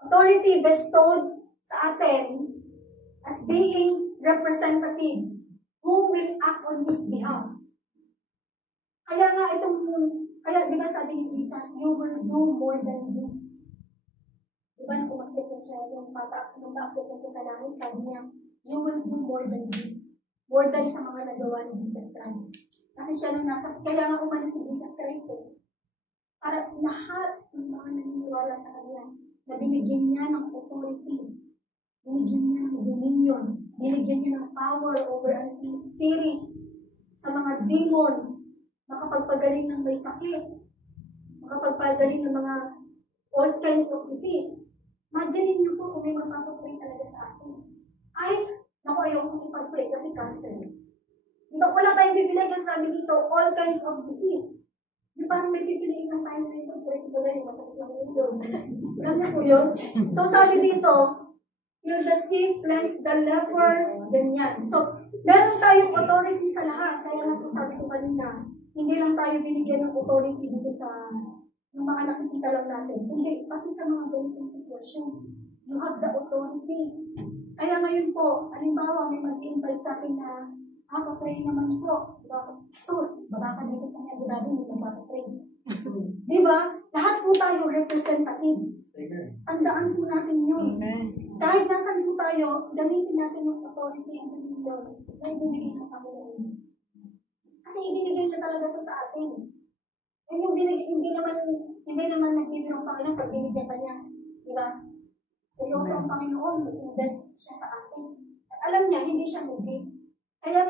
authority bestowed sa atin as being representative who will act on His behalf. Kaya nga kaya di ba sabi ni Jesus, you will do more than this. Diba nung umakit na siya, nung umakit na siya sa langit, sabi niya, you will do more than this. More than sa mga nagawa ni Jesus Christ. Kasi siya nung kaya nga umalis si Jesus Christ eh. Para lahat ng mga naniniwala sa Kanya, na binigyan niya ng authority, binigyan niya ng dominion, binigyan niya ng power over unclean spirits, sa mga demons, makapagpagaling ng may sakit, makapagpagaling ng mga all kinds of disease. Imagine niyo po kung may magpapapray talaga sa atin. Ay, naku, ayaw kong ipag-pray kasi cancer. Diba, wala tayong pipiliin kasi sabi dito, all kinds of disease. Di parang may pipiliin ng tayo na ipag-pray ko ba yung masakit lang yun. Alam niyo po yun? So sabi dito, heal the sick, cleanse the lepers, ganyan. So, meron tayong authority sa lahat. Kaya nga po sabi ko kanina, hindi lang tayo binigyan ng authority dito sa yung mga nakikita lang natin. Hindi, pati sa mga ganitong sitwasyon. You have the authority. Kaya ngayon po, halimbawa may mag-invite sa akin na pray naman po. So, baba ka dito sa Abu Dhabi, may magpapapray. Diba? Lahat po tayo representatives. Tandaan po natin yun. Kahit nasan po tayo, gamitin natin yung authority and dominion na ibinigay ng Panginoon. Kasi ibinigay niya talaga ito sa atin. And yung hindi naman nagbibiro ang Panginoon pag binigyan pa niya. Diba? Seryoso ang Panginoon, mag-invest siya sa atin. At alam niya, hindi siya hindi. Kaya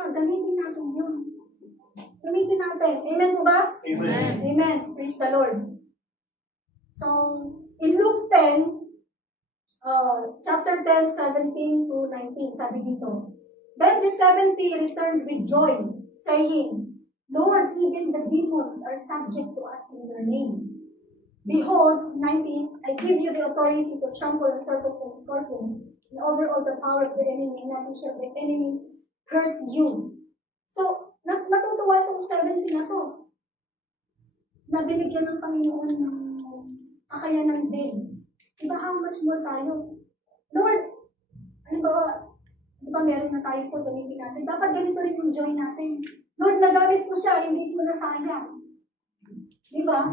10. Amen po ba? Amen. Amen. Praise the Lord. So, in Luke 10, chapter 10, 17 to 19, sabi dito, Then the 70 returned with joy, saying, Lord, even the demons are subject to us in your name. Behold, 19, I give you the authority to trample on serpents and scorpions, and over all the power of the enemy, and nothing shall by any means hurt you. So, natutuwa itong 70 na to. Na binigyan ng Panginoon ng kakayanan din. Diba how much more tayo? Lord, di ba meron na tayo ito, gamitin natin. Dapat ganito rin yung joy natin. Lord, nagamit mo siya, hindi mo nasayang. Di ba?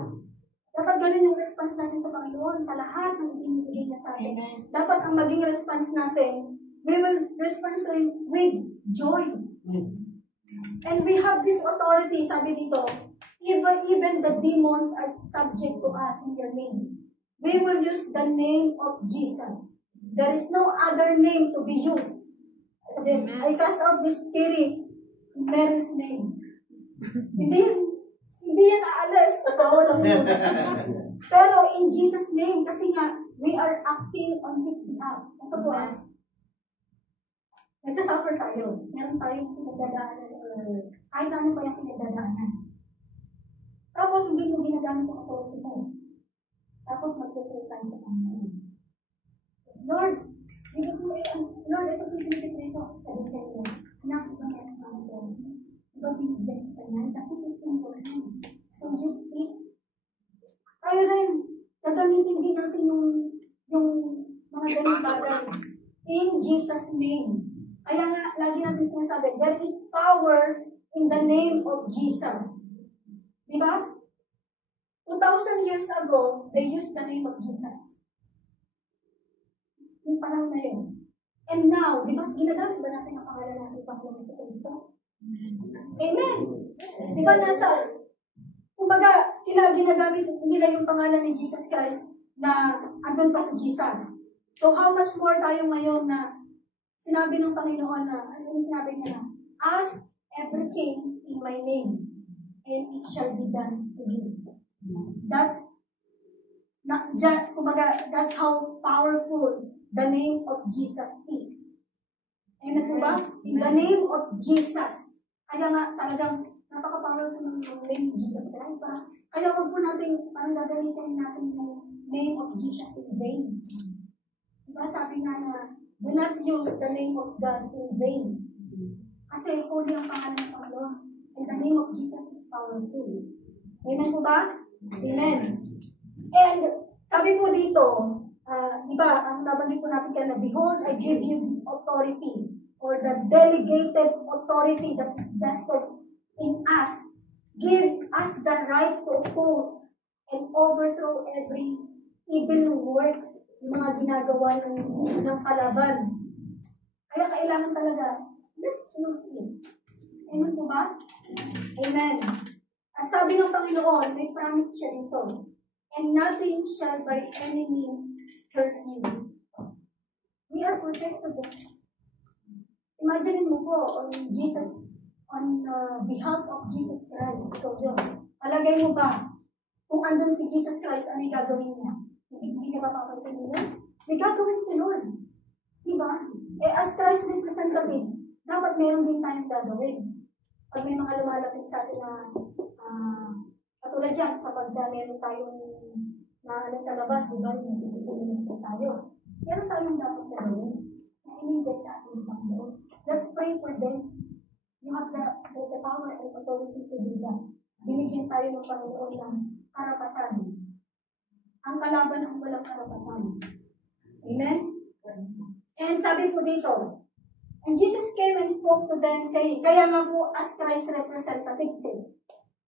Dapat ganun yung response natin sa Panginoon sa lahat ng ibinibigay niya sa atin. Dapat ang maging response natin, we will respond to him with joy. And we have this authority, sabi dito, even the demons are subject to us in your name. We will use the name of Jesus. There is no other name to be used. Sabi, I cast out this spirit in Mary's name. Hindi yan aalis. Totoo lang yun. Pero in Jesus' name, kasi nga, we are acting on His behalf. Ito po nagsasuffer tayo. Meron tayong pinagdadaanan or kahit ano pa yung pinagdadaanan. Tapos hindi mo ginagamit ang authority mo. Tapos magpupray tayo sa Panginoon. Lord, Lord, ito pinipray ko. Sabi sa iyo, anak, ito na yung mga ito. Diba binigyan kita niyan? Tapos is in your hands. So just eat. Tayo rin, gagamitin din natin yung mga ganyung bagay. In Jesus' name. Kaya nga, lagi natin sinasabi, there is power in the name of Jesus. Diba? 2,000 years ago, they used the name of Jesus. Yung panahon na yun. And now, di ba, ginagamit ba natin ang pangalan natin Panginoon sa Kristo? Amen! Di ba nasa, kumbaga, sila ginagamit nila yung pangalan ni Jesus Christ na andun pa sa Jesus. So how much more tayo ngayon na sinabi ng Panginoon na, ano yung sinabi niya na, ask everything in my name, and it shall be done to you. That's how powerful the name of Jesus is. Amen po ba? In the name of Jesus. Kaya nga talagang napaka-powerful ng name of Jesus Christ. Kaya wag po natin, parang gagamitin natin yung name of Jesus in vain. Diba sabi nga na, do not use the name of God in vain. Kasi holy ang pangalan ng Panginoon. And the name of Jesus is powerful. Amen po ba? Amen. And sabi po dito, di ba, ang nabanggit po natin kaya na, behold, I give you the authority or the delegated authority that is vested in us. Give us the right to oppose and overthrow every evil work, yung mga ginagawa ng kalaban. Kaya kailangan talaga, let's use it. Amen po ba? Amen. At sabi ng Panginoon, may promise siya dito, and nothing shall by any means hurt you. We are protected. Imagine mo po on behalf of Jesus Christ, ikaw yun. Palagay mo ba, kung andun si Jesus Christ, ano yung gagawin niya? Hindi ka mapapansin niya? May gagawin si Lord. Diba? As Christ representatives, dapat meron din tayong gagawin. Pag may mga lumalapit sa atin na katulad dyan, kapag meron tayong na sa labas, diba, yung nagsisipilinis po tayo. Meron tayong dapat gagawin na ininvest sa ating Panginoon. Let's pray for them. You have the power and authority to do that. Binigyan tayo ng Panginoon ng karapatan. Ang kalaban ang walang karapatan. Amen? And sabi po dito, and Jesus came and spoke to them, saying, kaya nga po as Christ's representative said,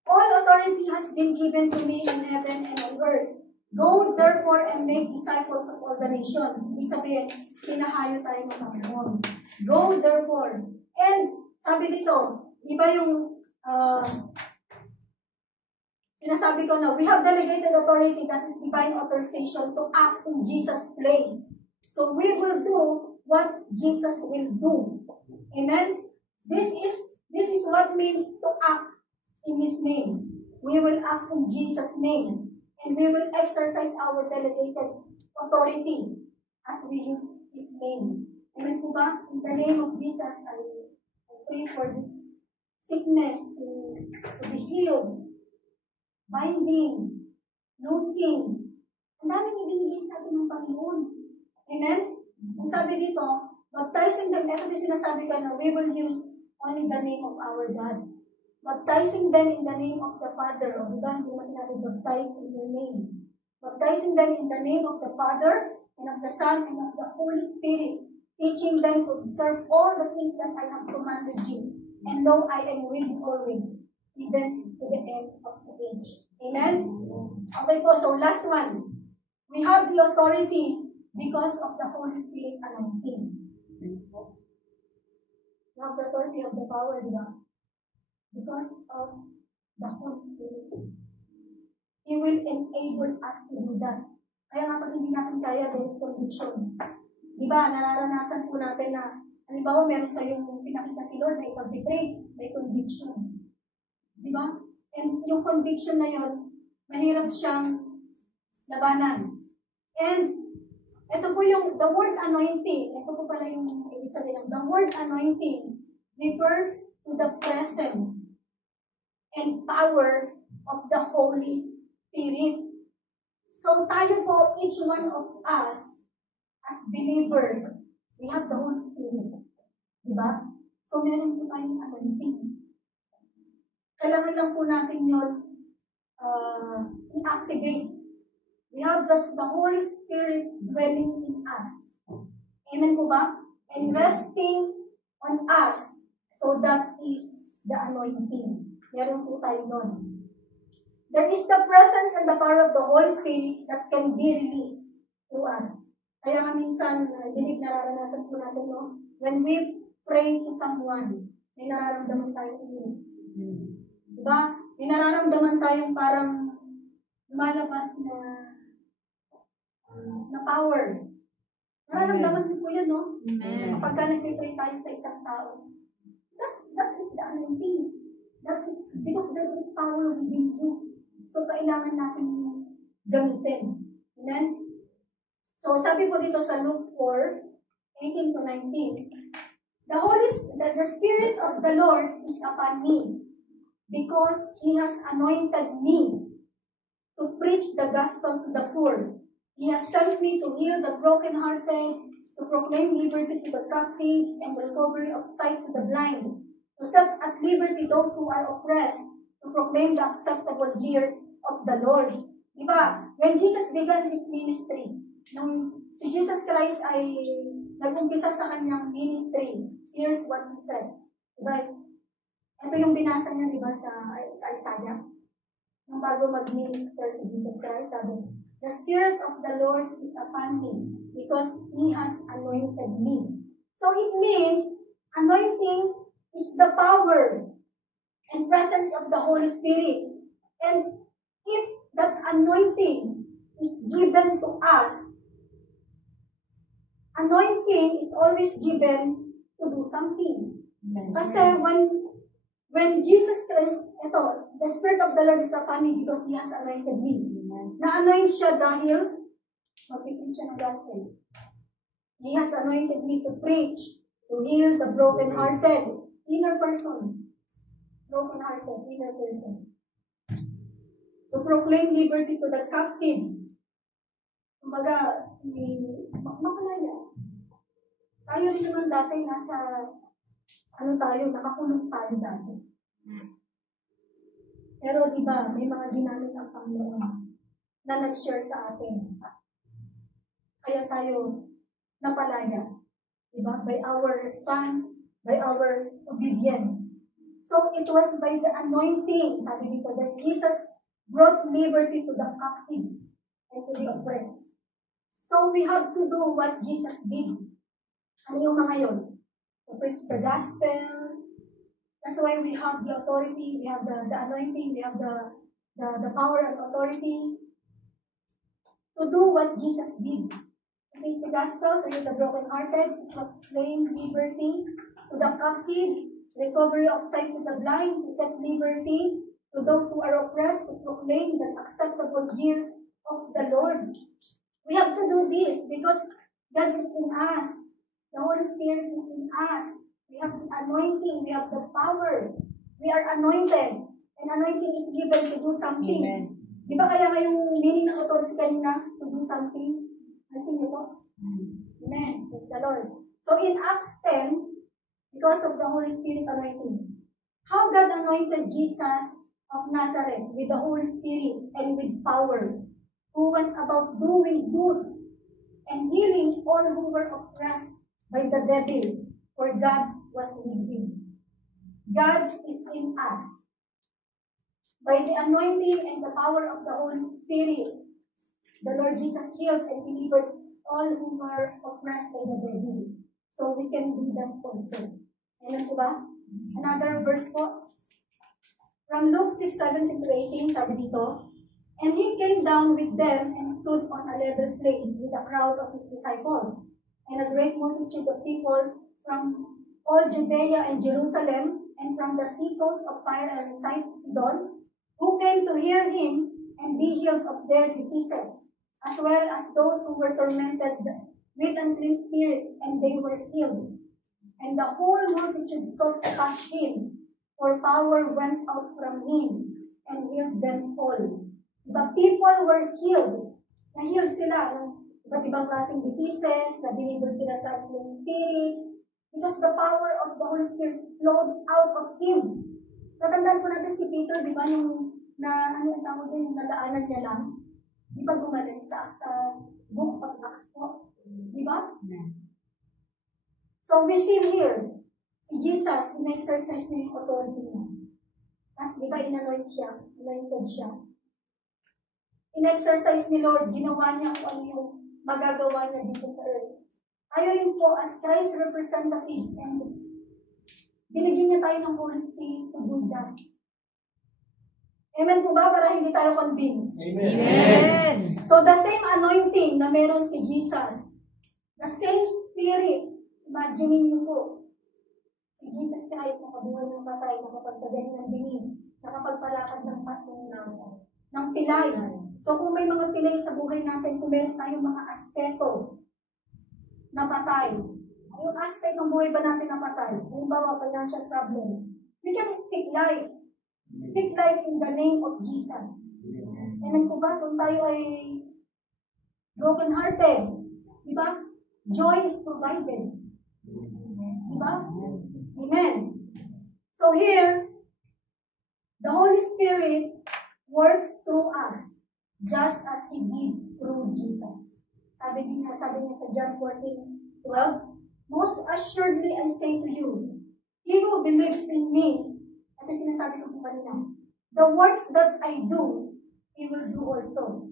all authority has been given to me in heaven and on earth. Go therefore and make disciples of all the nations. Ibig sabihin, pinahayo tayo ng Panginoon. Go therefore. And sabi dito, di ba yung sinasabi ko na, we have delegated authority, that is divine authorization to act in Jesus' place. So we will do what Jesus will do. Amen? This is what means to act in His name. We will act in Jesus' name. And we will exercise our delegated authority as we use His name. Amen po ba? In the name of Jesus, I pray for this sickness to be healed. Binding, loosing. Ang daming ibinigay sa atin ng Panginoon. Amen? Ang sabi dito, baptizing them, ito yung sinasabi ko na we will use only the name of our God. Baptizing them in the name of the Father. O diba? Hindi mo sinabi, baptize in your name. Baptizing them in the name of the Father, and of the Son, and of the Holy Spirit, teaching them to observe all the things that I have commanded you. And lo, I am with you always, even to the end of the age. Amen? Okay po, so last one. We have the authority because of the Holy Spirit anointing. We have the authority of the power, diba? Because of the Holy Spirit. He will enable us to do that. Kaya nga pag hindi natin kaya, there is conviction. Diba, nararanasan po natin na, halimbawa meron sa yung pinakita si Lord na ipag-pray, may conviction. Diba? And yung conviction na yun, mahirap siyang labanan. And ito po yung, the word anointing, ito po pala yung ibig sabihin. The word anointing refers to the presence and power of the Holy Spirit. So tayo po, each one of us, as believers, we have the Holy Spirit. Diba? So meron po tayong anointing. Kailangan lang po natin yun i-activate. We have the Holy Spirit dwelling in us. Amen po ba? And resting on us. So that is the anointing. Meron po tayo nun. There is the presence and the power of the Holy Spirit that can be released through us. Kaya nga minsan, believe nararanasan po natin, no? When we pray to someone, may nararamdaman tayong iyon. Diba? May nararamdaman tayong parang lumalabas na power. Nararamdaman niyo po yun, no? Kapag ka nag-pray tayo sa isang tao, that is the anointing. That is, because there is power within you. So, kailangan natin gamitin. Amen? So, sabi po dito sa Luke 4:18 to 19, the Spirit of the Lord is upon me, because He has anointed me to preach the gospel to the poor. He has sent me to heal the brokenhearted, to proclaim liberty to the captives, and the recovery of sight to the blind, to set at liberty those who are oppressed, to proclaim the acceptable year of the Lord. Diba? When Jesus began His ministry, nung si Jesus Christ ay nag-umpisa sa kanyang ministry, here's what He says. Diba? Ito yung binasa niya, diba, sa Isaiah. Nung bago mag-minister si Jesus Christ, sabi, the Spirit of the Lord is upon me, because He has anointed me. So it means, anointing is the power and presence of the Holy Spirit. And if that anointing is given to us, anointing is always given to do something. Kasi when Jesus Christ, the Spirit of the Lord is upon me because He has anointed me. Na-anoint siya dahil mag-preach siya ng gospel. He has anointed me to preach, to heal the broken-hearted, inner person. Broken-hearted, inner person. To proclaim liberty to the captives. Kumbaga, makalaya. Tayo rin naman dati nakakulong tayo dati. Pero diba, may mga ginamit ang Panginoon na nag-share sa atin. Kaya tayo napalaya. Diba? By our response, by our obedience. So it was by the anointing, sabi dito, that Jesus brought liberty to the captives and to the oppressed. So we have to do what Jesus did. Ano yung mga yun? To preach the gospel. That's why we have the authority, we have the anointing, we have the power and authority to do what Jesus did. To preach the gospel, to heal the brokenhearted, to proclaim liberty to the captives, recovery of sight to the blind, to set liberty to those who are oppressed, to proclaim the acceptable year of the Lord. We have to do this because God is in us. The Holy Spirit is in us. We have the anointing. We have the power. We are anointed. And anointing is given to do something. Amen. Di ba kaya ngayong meaning ng authority kanina to do something? Kasi nito? Amen. Praise the Lord. So in Acts 10, because of the Holy Spirit anointing, how God anointed Jesus of Nazareth with the Holy Spirit and with power, who went about doing good and healing all who were oppressed by the devil, for God was with him. God is in us. By the anointing and the power of the Holy Spirit, the Lord Jesus healed and delivered all who were oppressed by the devil. So we can do that also. Amen po ba? Another verse po. From Luke 6:17-18, sabi dito, and he came down with them and stood on a level place with a crowd of his disciples, and a great multitude of people from all Judea and Jerusalem, and from the seacoast of Tyre and Sidon, who came to hear him and be healed of their diseases, as well as those who were tormented with unclean spirits, and they were healed. And the whole multitude sought to touch him, for power went out from him and healed them all. The people were healed. Na-healed sila ng iba't ibang klaseng diseases, na-delivered sila sa unclean spirits, because the power of the Holy Spirit flowed out of him. Tatandaan po natin si Peter, di ba, yung ano yung tawag din, yung nadaanan niya lang, di ba gumaling sa book of Acts po, di ba? So we see here, si Jesus, in-exercise niya yung authority niya. Tapos di ba inanoint siya, anointed siya. In-exercise ni Lord, ginawa niya kung ano yung magagawa niya dito sa earth. Tayo rin po as Christ representatives and binigyan niya tayo ng Holy Spirit to do that. Amen po ba? Para hindi tayo convinced. Amen. So the same anointing na meron si Jesus, the same Spirit, imagine niyo po, si Jesus Christ nakabuhay ng patay, nakapagpagaling ng bingin, nakapagpalakad ng patong ng pilay. So kung may mga pilay sa buhay natin, kung meron tayong mga aspeto na patay, yung aspect ng buhay ba natin na patay, halimbawa financial problem, we can speak life. Speak life in the name of Jesus. Amen po ba? Kung tayo ay broken-hearted, di ba? Joy is provided. Di ba? Amen. So here, the Holy Spirit works through us just as He did through Jesus. Sabi niya sa John 14:12, most assuredly I say to you, he who believes in me, ito sinasabi ko po kanina, the works that I do, he will do also.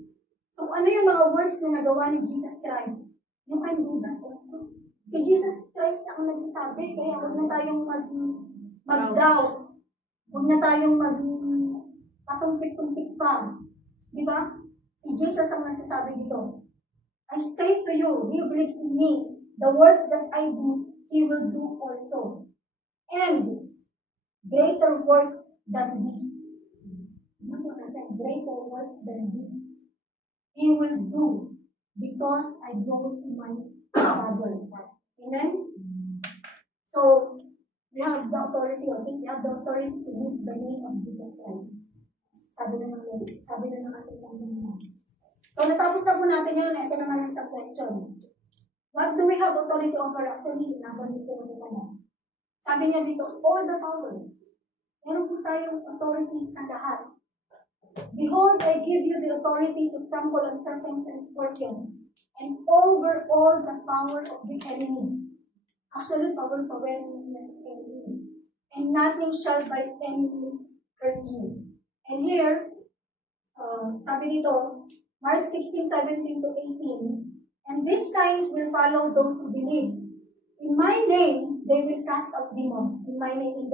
So ano yung mga works na nagawa ni Jesus Christ? You can do that also. Si Jesus Christ ang nagsasabi, kaya huwag na tayong mag-doubt. Huwag na tayong patumpik-tumpik pa. Di ba? Si Jesus ang nagsasabi dito. I say to you, he who believes in me, the works that I do, he will do also. And greater works than this. Greater works than this. He will do because I go to my Father. Amen? So, we have the authority, we have the authority to use the name of Jesus Christ. Sabi na ng ating Panginoon. So, natapos na po natin yun. Ito naman yung sa question. What do we have authority over? Actually, nabanit ko na. Sabi niya dito, all the power. Meron po tayong authority sa lahat. Behold, I give you the authority to trample on serpents and scorpions, and over all the power of the enemy. Actually, power of the enemy. And nothing shall by any means hurt you. And here, sabi dito, Mark 16:17-18, and these signs will follow those who believe. In my name, they will cast out demons. In my name,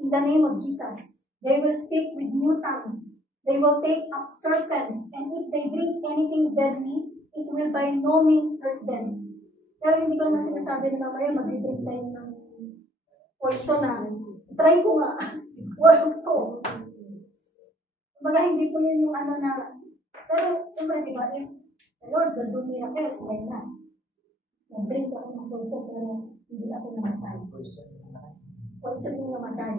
in the name of Jesus. They will speak with new tongues. They will take up serpents, and if they drink anything deadly, it will by no means hurt them. Pero hindi ko naman sinasabi na mamaya mag-drink tayo ng poison na. Try ko nga. Swallow ko. Kumbaga, hindi po yun yung ano na, pero siyempre, di ba, if the Lord will do miracles, why not? Nag-drink ako ng poison, pero hindi ako namatay. Poison yung namatay.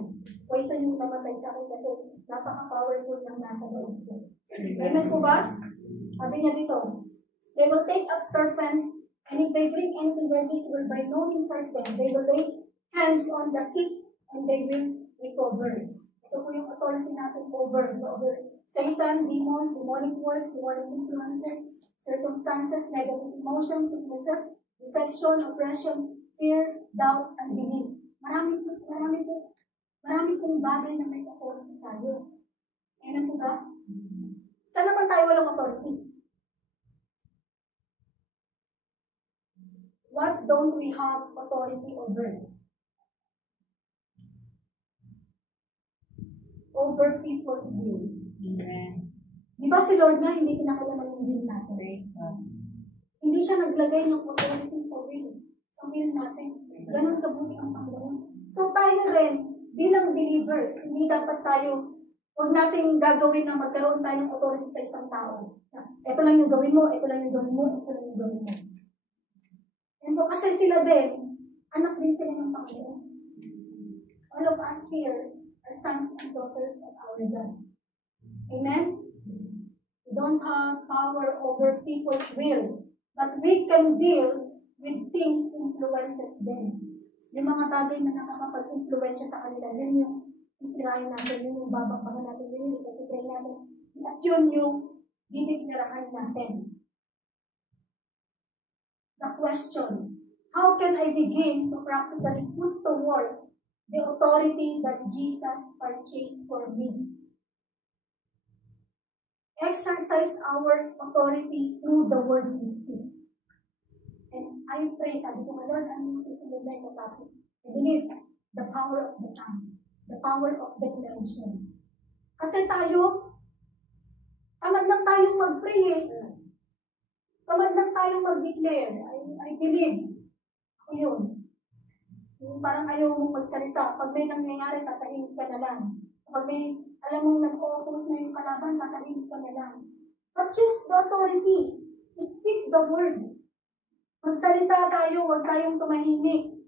Poison yung namatay sa akin kasi napaka-powerful ng nasa loob ko. Amen po ba? Sabi niya dito, they will take up serpents, and if they drink anything deadly, it will by no means hurt them. They will lay hands on the sick, and they will recover. Ito po yung authority natin over Satan, demons, demonic words, demonic influences, circumstances, negative emotions, sicknesses, deception, oppression, fear, doubt, and belief. Marami pong bagay na may authority tayo. Amen po ba? Saan naman tayo walang authority? What don't we have authority over? Over people's will. Amen. Di ba si Lord nga hindi kinakailangan yung will natin? Hindi siya naglagay ng authority sa will natin. Ganun kabuti ang Panginoon. So tayo rin, bilang believers, hindi dapat tayo, huwag nating gagawin na magkaroon tayo ng authority sa isang tao. Ito lang yung gawin mo, ito lang yung gawin mo, ito lang yung gawin mo. And so, kasi sila din, anak din sila ng Panginoon. All of us here are sons and daughters of our God. Amen? We don't have power over people's will, but we can deal with things influences them. Yung mga bagay na nakakapag-influensya sa kanila, yun yung itirahin natin, yun yung babakbakan natin, yun yung ititirahin natin, at yun yung didikirahan natin. The question, how can I begin to practically put to work the authority that Jesus purchased for me? Exercise our authority through the words we speak. And I pray, sabi ko, Lord, ano yung susunod na ito topic? I believe the power of the tongue, the power of declaration. Kasi tayo, tamad lang tayong mag-pray eh. Tamad lang tayong mag-declare. I believe. Ako yun. Yung parang ayaw mong magsalita. Pag may nangyayari, tatahimik ka na lang. Pag may, alam mong nag-focus na yung kalaban, tatahimik ka na lang. But choose the authority. Speak the word. Magsalita tayo, huwag tayong tumahimik.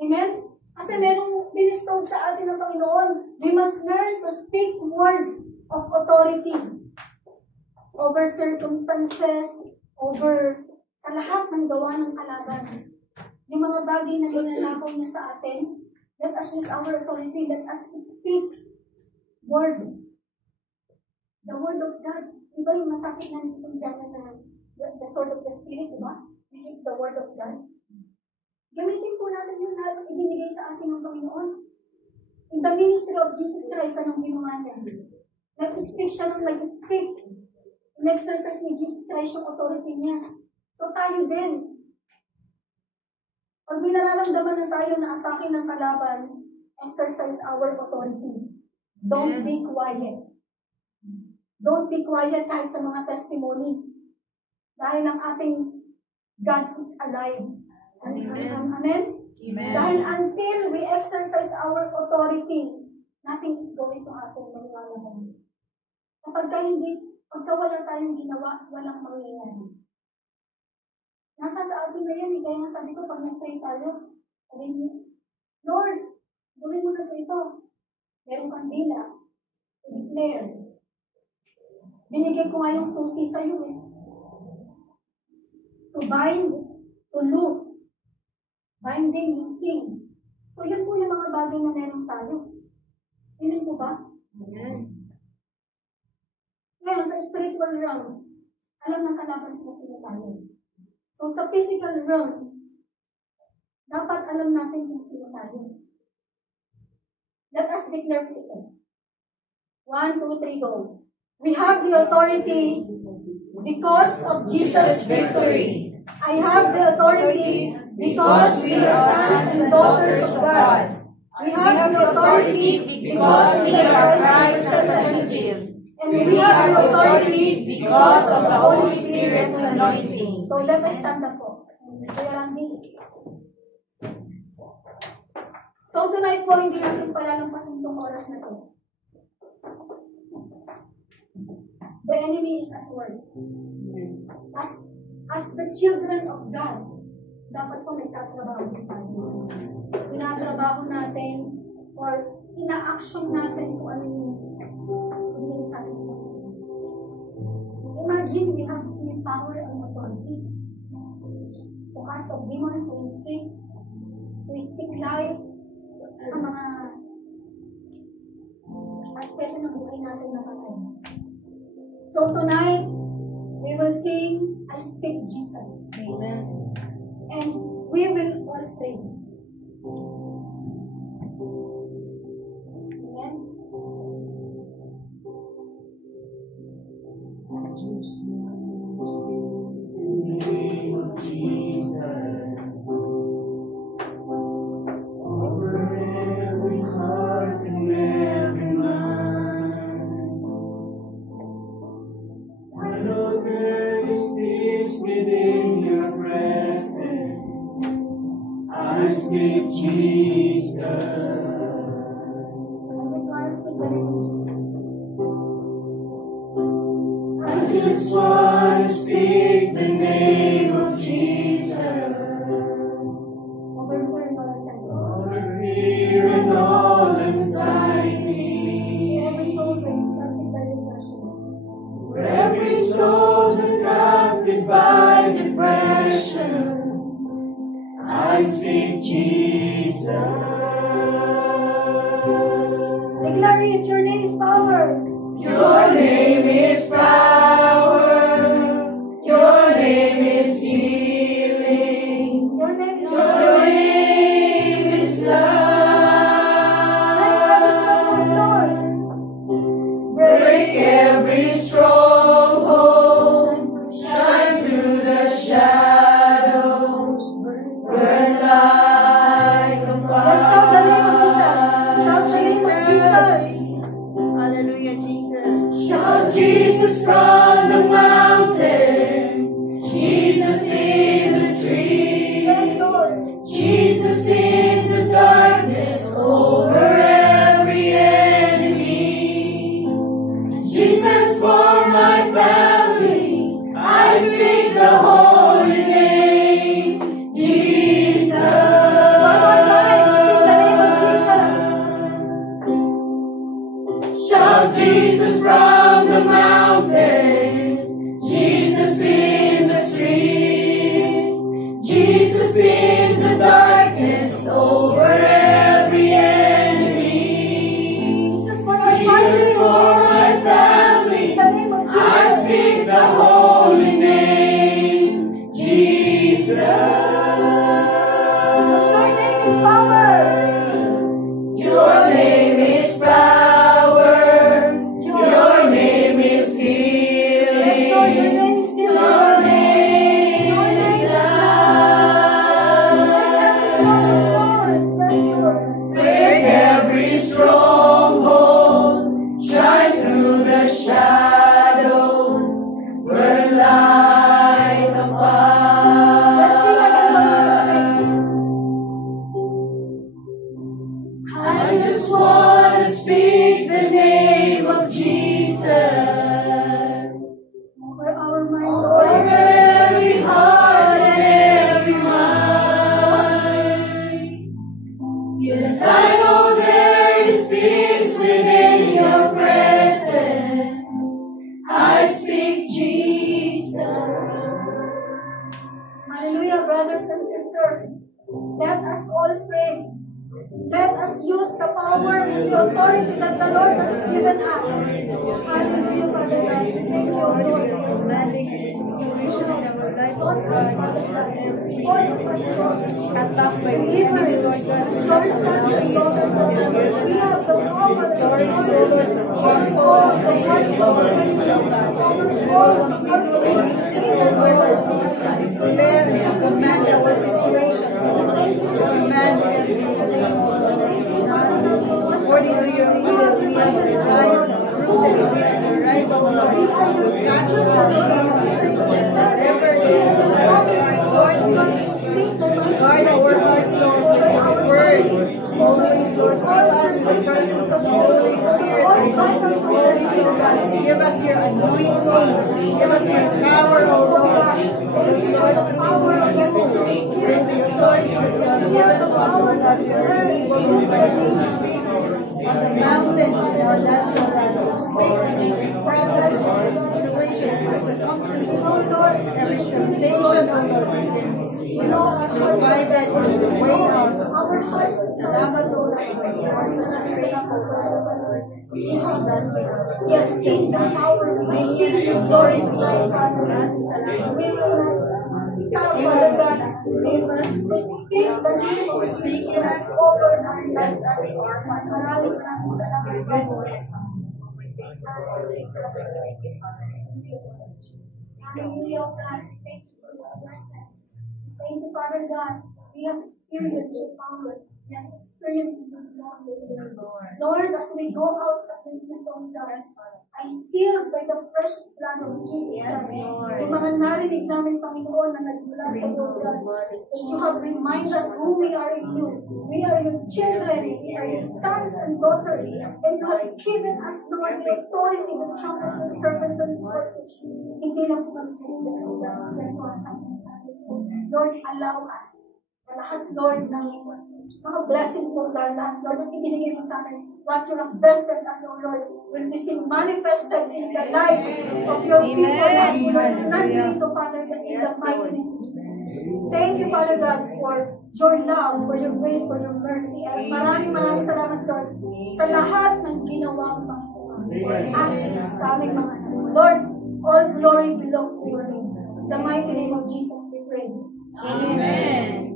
Amen? Kasi merong binistowed sa atin ng Panginoon. We must learn to speak words of authority over circumstances, over sa lahat ng gawa ng kalaban. Yung mga bagay na ginanakaw niya sa atin, let us use our authority, let us speak words. The word of God. Diba yung matakit na nitong dyan na the sword of the Spirit, diba? Which is the word of God. Gamitin po natin yung lahat na ibinigay sa atin ng Panginoon. In the ministry of Jesus Christ, anong ginawa niya? Nag-speak siya ng nag-speak. Nag-exercise ni Jesus Christ yung authority niya. So tayo din. Pag may nararamdaman na tayo na atake ng kalaban, exercise our authority. Don't be quiet. Don't be quiet kahit sa mga testimony. Dahil ang ating God is alive. Amen? Amen? Dahil until we exercise our authority, nothing is going to happen. Maniwala mo. Pagka wala tayong ginawa, walang mangyayari. Nasa sa atin na yan, kaya nga sabi ko, pag nag-pray tayo, sabi niyo, Lord, gawin mo na ito. Meron kang dila. Declare. Binigay ko nga yung susi sa iyo eh. To bind, to loose. Binding, loosing. So yun po yung mga bagay na meron tayo. Yun po ba? Amen. Ngayon, sa spiritual realm, alam ng kalaban ko sila tayo. So sa physical realm, dapat alam natin kung sino tayo. Let us declare ito. 1, 2, 3, go. We have the authority because of Jesus' victory. I have the authority because we are sons and daughters of God. We have the authority because we are Christ's representatives. And we have the authority because of the Holy Spirit's anointing. So let us stand up po. So tonight po, hindi natin palalampasin itong oras na ito. The enemy is at work. As the children of God, dapat po nagtatrabaho tayo. Tinatrabaho natin or ina-action natin kung ano yung sa atin. Imagine we have the power and authority to cast out demons, to sick, to speak life sa mga aspeto ng buhay natin na patay. So tonight, we will sing, I Speak Jesus. Amen. And we will all pray. Amen. In the name of Jesus, over every heart and every mind. I know there is peace within your presence. I speak Jesus. I just want to speak the name of Jesus. I just want to speak the name of Jesus. Over Fear and all anxiety. every soul captive by depression. For every soul captive by depression, I speak Jesus. Declare it, your name is power. Your name is power. Your name is healing. Your name is Your name is love. Break every stronghold. Shine through the shadows. Burn like a fire. Let's shout the name of Jesus. Shout the name of Jesus. Hallelujah, Jesus. Shout Jesus from the mountains, Jesus in the streets, Yes, Lord. Jesus in the darkness over every enemy, Jesus for my family, I speak the holy name, Jesus. One more time, speak the name of Jesus. Shout Jesus from the mountains, Jesus in the streets, Jesus in the darkness over every enemy, Jesus for our Jesus families. for my family, The name of I Jesus. speak the holy name, Jesus. Your name is power. Your name is power. Your name is healing. Yes, Lord, your name is healing. Your name Your name is is love. Break every stronghold. Yes, Lord. Break every stronghold. Shine through the shadows. Burn like a Let's sing again, fire. I I just want to speak the name of Jesus over our minds, over Lord. every heart and every mind. Yes, I know there is peace within your presence. I speak Jesus. Hallelujah, brothers and sisters. Let us all pray. Let us use the power and the authority that the Lord has given us. Hallelujah, Father God. Thank you, Lord. Commanding restoration in our life, All Lord of us, God. Father God. All of us, Lord. Attack by the enemy, Lord God. Your sons and daughters, Lord God. We have the power and the Glory to you, Lord. The authority. stronghold is taken from our lives, Lord God. We will continually use it, Lord God, to declare and to command our situations, Lord. To command everything, Lord. According to your will, we have the right to prove it. We have the right to cast out demons and whatever it is, Lord. Guard our hearts, Lord, with your word. Always, Lord, fill us with the presence of the Holy Spirit. oh God. Give us your anointing. Give us your power, oh Lord. Because, Lord, through you, through the authority that you have given to us, oh God, we are able to speak on the mountains in our lives, oh God. To speak problems, situations, circumstances, oh Lord. Every temptation, oh Lord, we can, you know, provide that way out. Salamat, oh Lord, for your hearts and our faithful purposes. We have that. We have seen the power. We see the glory of God, Father God. We will not stop, Father God. Leave us. We speak the name of Jesus over our lives as our Father. Maraming salamat. God bless. Hallelujah, God. Thank you for your blessings. Thank you, Father God. We have experienced your power. We have experienced your glory. Lord, as we go out sa place na ito, God, I seal by the precious blood of Jesus Christ. Yung mga narinig namin, Panginoon, na nagmula sa Lord God, that you have reminded us who we are in you. We are your children. We are your sons and daughters. And you have given us, Lord, the authority to trample on serpents and scorpions. Hindi lang po kami just ganito sa amin sa amin. So, Lord, allow us. Lahat, Lord, ng mga blessings mo, God, lahat, Lord, ang ibinigay mo sa amin, what you have vested us, O Lord, will be manifested in the lives of your people, Lord, who are nandito, Father, in the mighty name of Jesus. Thank you, Father God, for your love, for your grace, for your mercy, at maraming salamat, Lord, sa lahat ng ginawa mo, as sa aming mga anak. Lord, all glory belongs to you. In the mighty name of Jesus, we pray. Amen.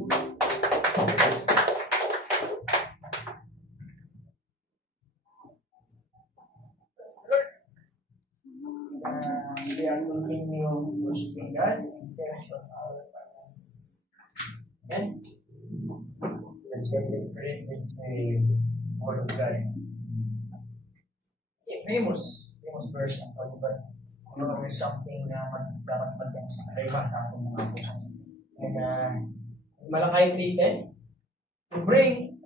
We are continue worshiping God in terms of our finances. Amen. Let's read this word of God. It's a famous verse ng Bible. There's something na dapat mag-emphasize sa ating mga puso. And Malachi 3:10, to bring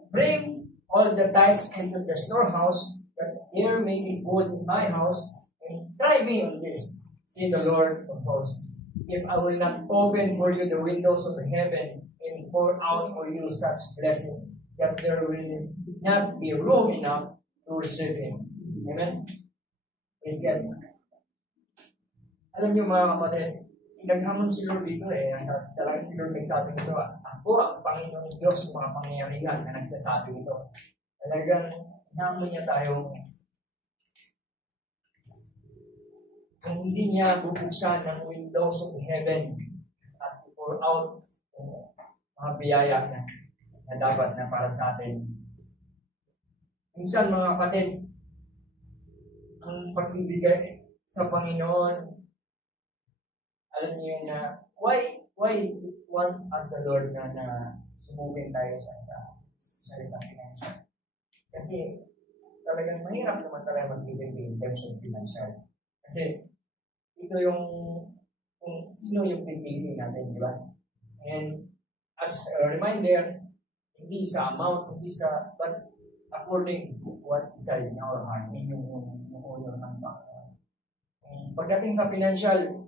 all the tithes into the storehouse, that there may be food in my house, and try me on this, say the Lord of hosts, if I will not open for you the windows of heaven and pour out for you such blessing that there will not be room enough to receive Him. Amen? Praise God. Alam niyo mga kapatid, naghamon si Lord dito talagang si Lord nagsabi nito, ako ang Panginoon Diyos ng mga pangyayarihan na nagsasabi nito. Talagang nahamon niya tayo kung hindi niya bubuksan ng windows of heaven at pour out mga biyaya na dapat na para sa atin. Minsan mga kapatid, ang pagbibigay sa Panginoon, alam niyo na why wants us the Lord na sumugin tayo sa isang financial. Kasi talagang mahirap naman talaga magbigay in terms of financial. Kasi ito yung kung sino yung pipiliin natin, di ba? And as a reminder, hindi sa amount, but according to what is in our heart, yung ulo ng Panginoon. Pagdating sa financial,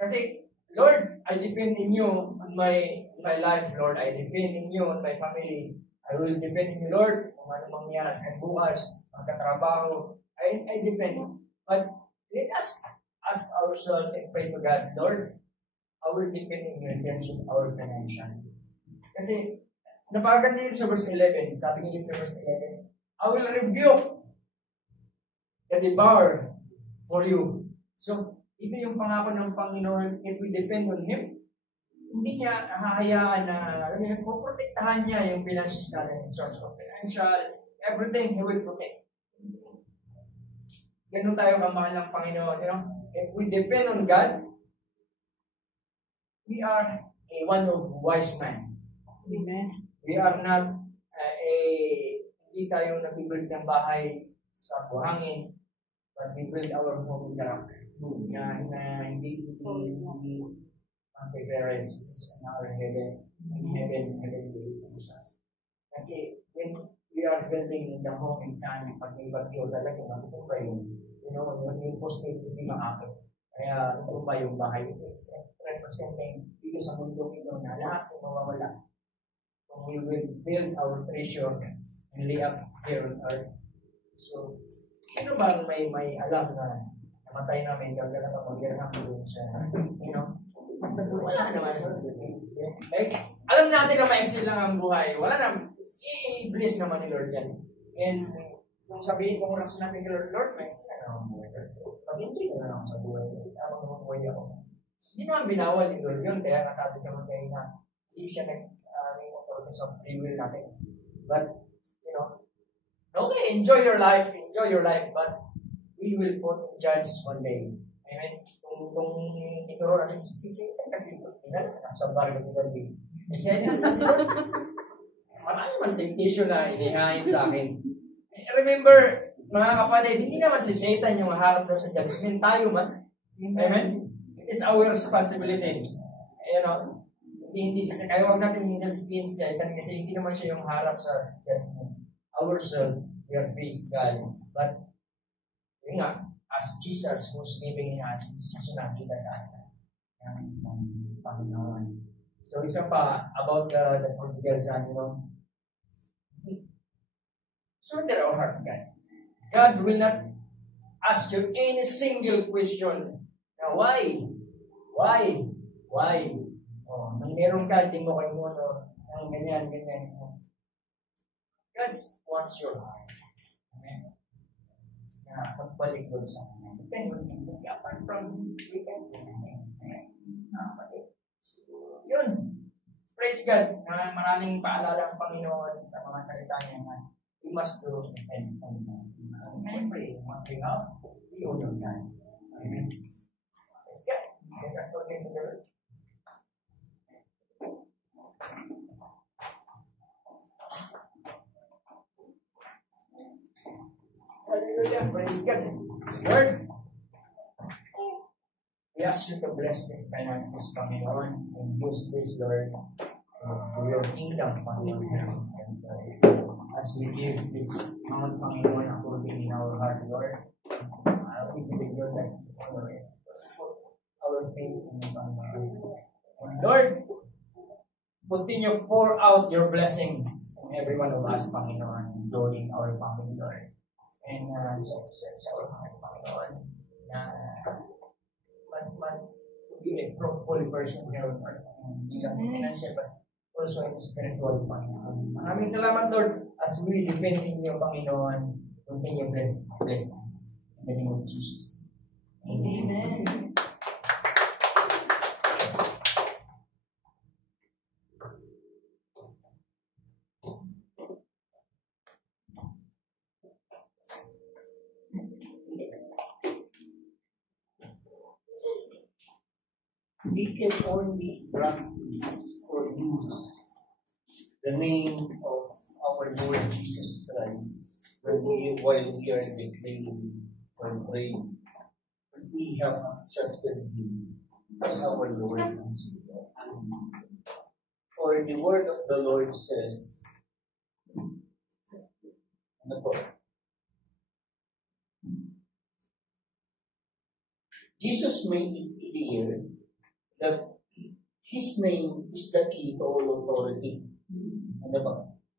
kasi, Lord, I depend in you on my life, Lord. I depend in you on my family. I will depend in you, Lord, kung ano mangyayari sa bukas, magkatrabaho. I depend. But let us ask ourselves and pray to God, Lord, I will depend in you in terms of our financial. Kasi, napaganda din sa verse 11. Sabi niya sa verse 11, I will rebuke the devourer for you. So, ito yung pangako ng Panginoon, if we depend on Him, hindi niya hahayaan na, puprotektahan niya yung finances natin, source of financial, everything He will protect. Ganun tayo kamahal ng Panginoon. You know? If we depend on God, we are one of wise men. Amen. We are not hindi tayo nag-build ng bahay sa buhangin, but we build our home in the rock. Na hindi preference in our heaven. Heaven. Kasi when we are building the home in saan pag may bagyo talaga, matutumba yung poste hindi makakit. Kaya matutumba yung bahay. It is representing dito sa mundo ito na lahat ay mawawala. Kung we will build our treasure and lay up here on earth. So, sino bang may alam na namatay namin, gagala ka mag-irham doon sa, wala naman. Like, alam natin na maiksil lang ang buhay. Wala na, i-bless naman ni Lord yan. And kung sabihin kung rason natin kay Lord, maiksil lang ang buhay. Mag-enjoy na lang ako sa buhay. Habang mabuhay ako sa hindi naman binawal ni Lord yun. Kaya kasabi sa mga kayo na hindi siya nag-authorities of free will natin. But, okay, enjoy your life, but we will put judge one day. Amen? Kung ituro natin si Satan kasi sa barrio ni Lord. Marami man temptation na inihain sa akin. Remember, mga kapatid, hindi naman si Satan yung harap doon sa judgment. Tayo man. Amen? It is our responsibility. Hindi siya. Kaya huwag natin minsan sisihin si Satan kasi hindi naman siya yung harap sa judgment. Ourselves, we are faced God. But, yun nga, as Jesus who's living in us, Jesus yung nakita sa atin ng Panginoon. So, isa pa about the prodigal son, surrender our heart, God. God will not ask you any single question. Now, why? Nang meron ka, hindi mo kayo ng ganyan. God wants your heart. Amen? Na magbalik doon sa kanya. Depende on Him. Kasi apart from we can do anything. Yun. Praise God. Maraming paalala ang Panginoon sa mga salita niya na we must do depend on Him. And pray. Bring out the order of God. Amen. Praise God. Let us continue to the Lord. Hallelujah. Praise God. Lord, we ask you to bless this finances, Panginoon, and use this, Lord, to your kingdom, Panginoon. And as we give this amount, Panginoon, according in our heart, Lord, we believe, Lord, that our faith in you, Panginoon. And Lord, continue pour out your blessings on every one of us, Panginoon, including our family, Lord. And success our heart, Panginoon, na mas be a fruitful person here on earth. Hindi lang sa financial, but also in spiritual, Panginoon. Maraming salamat, Lord, as we depend in you, Panginoon. Continue bless us. In the name of Jesus. Amen. We can only practice or use the name of our Lord Jesus Christ while we are declaring or praying. We have accepted Him as our Lord and Savior. For the word of the Lord says, Jesus made it clear that His name is the key to all authority.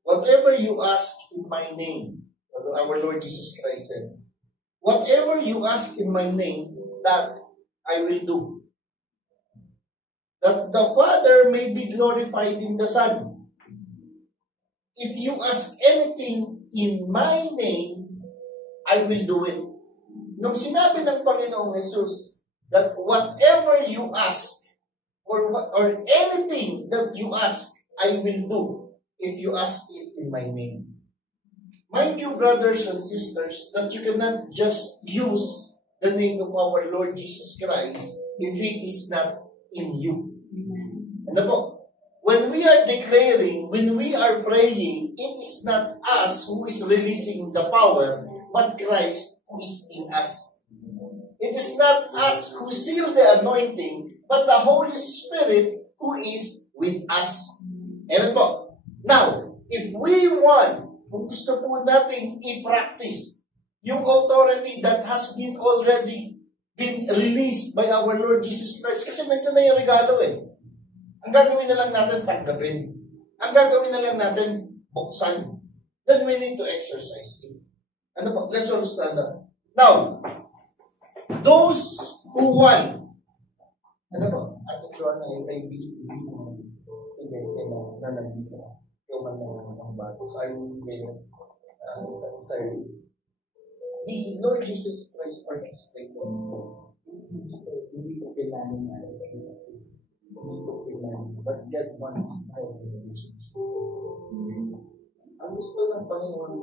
Whatever you ask in my name, our Lord Jesus Christ says, whatever you ask in my name, that I will do. That the Father may be glorified in the Son. If you ask anything in my name, I will do it. Nung sinabi ng Panginoong Jesus that whatever you ask, or anything that you ask, I will do if you ask it in my name. Mind you, brothers and sisters, that you cannot just use the name of our Lord Jesus Christ if He is not in you. When we are declaring, when we are praying, it is not us who is releasing the power, but Christ who is in us. It is not us who seal the anointing, but the Holy Spirit who is with us. Amen po. Now, if we want kung gusto po nating i-practice yung authority that has been already been released by our Lord Jesus Christ, kasi nandiyan na yung regalo eh. Ang gagawin na lang natin, tanggapin. Ang gagawin na lang natin, buksan. Then we need to exercise it. Ano po? Let's all stand up. Now, those who won, ano po? At ito na yung kaibigan mo. Sige, na nandito. Yung mga ng bago. So, I will be sorry. The Lord Jesus Christ orchestrated this. Hindi ko kailangan na history. Hindi ko kailangan. But God wants our relationship. Ang gusto ng Panginoon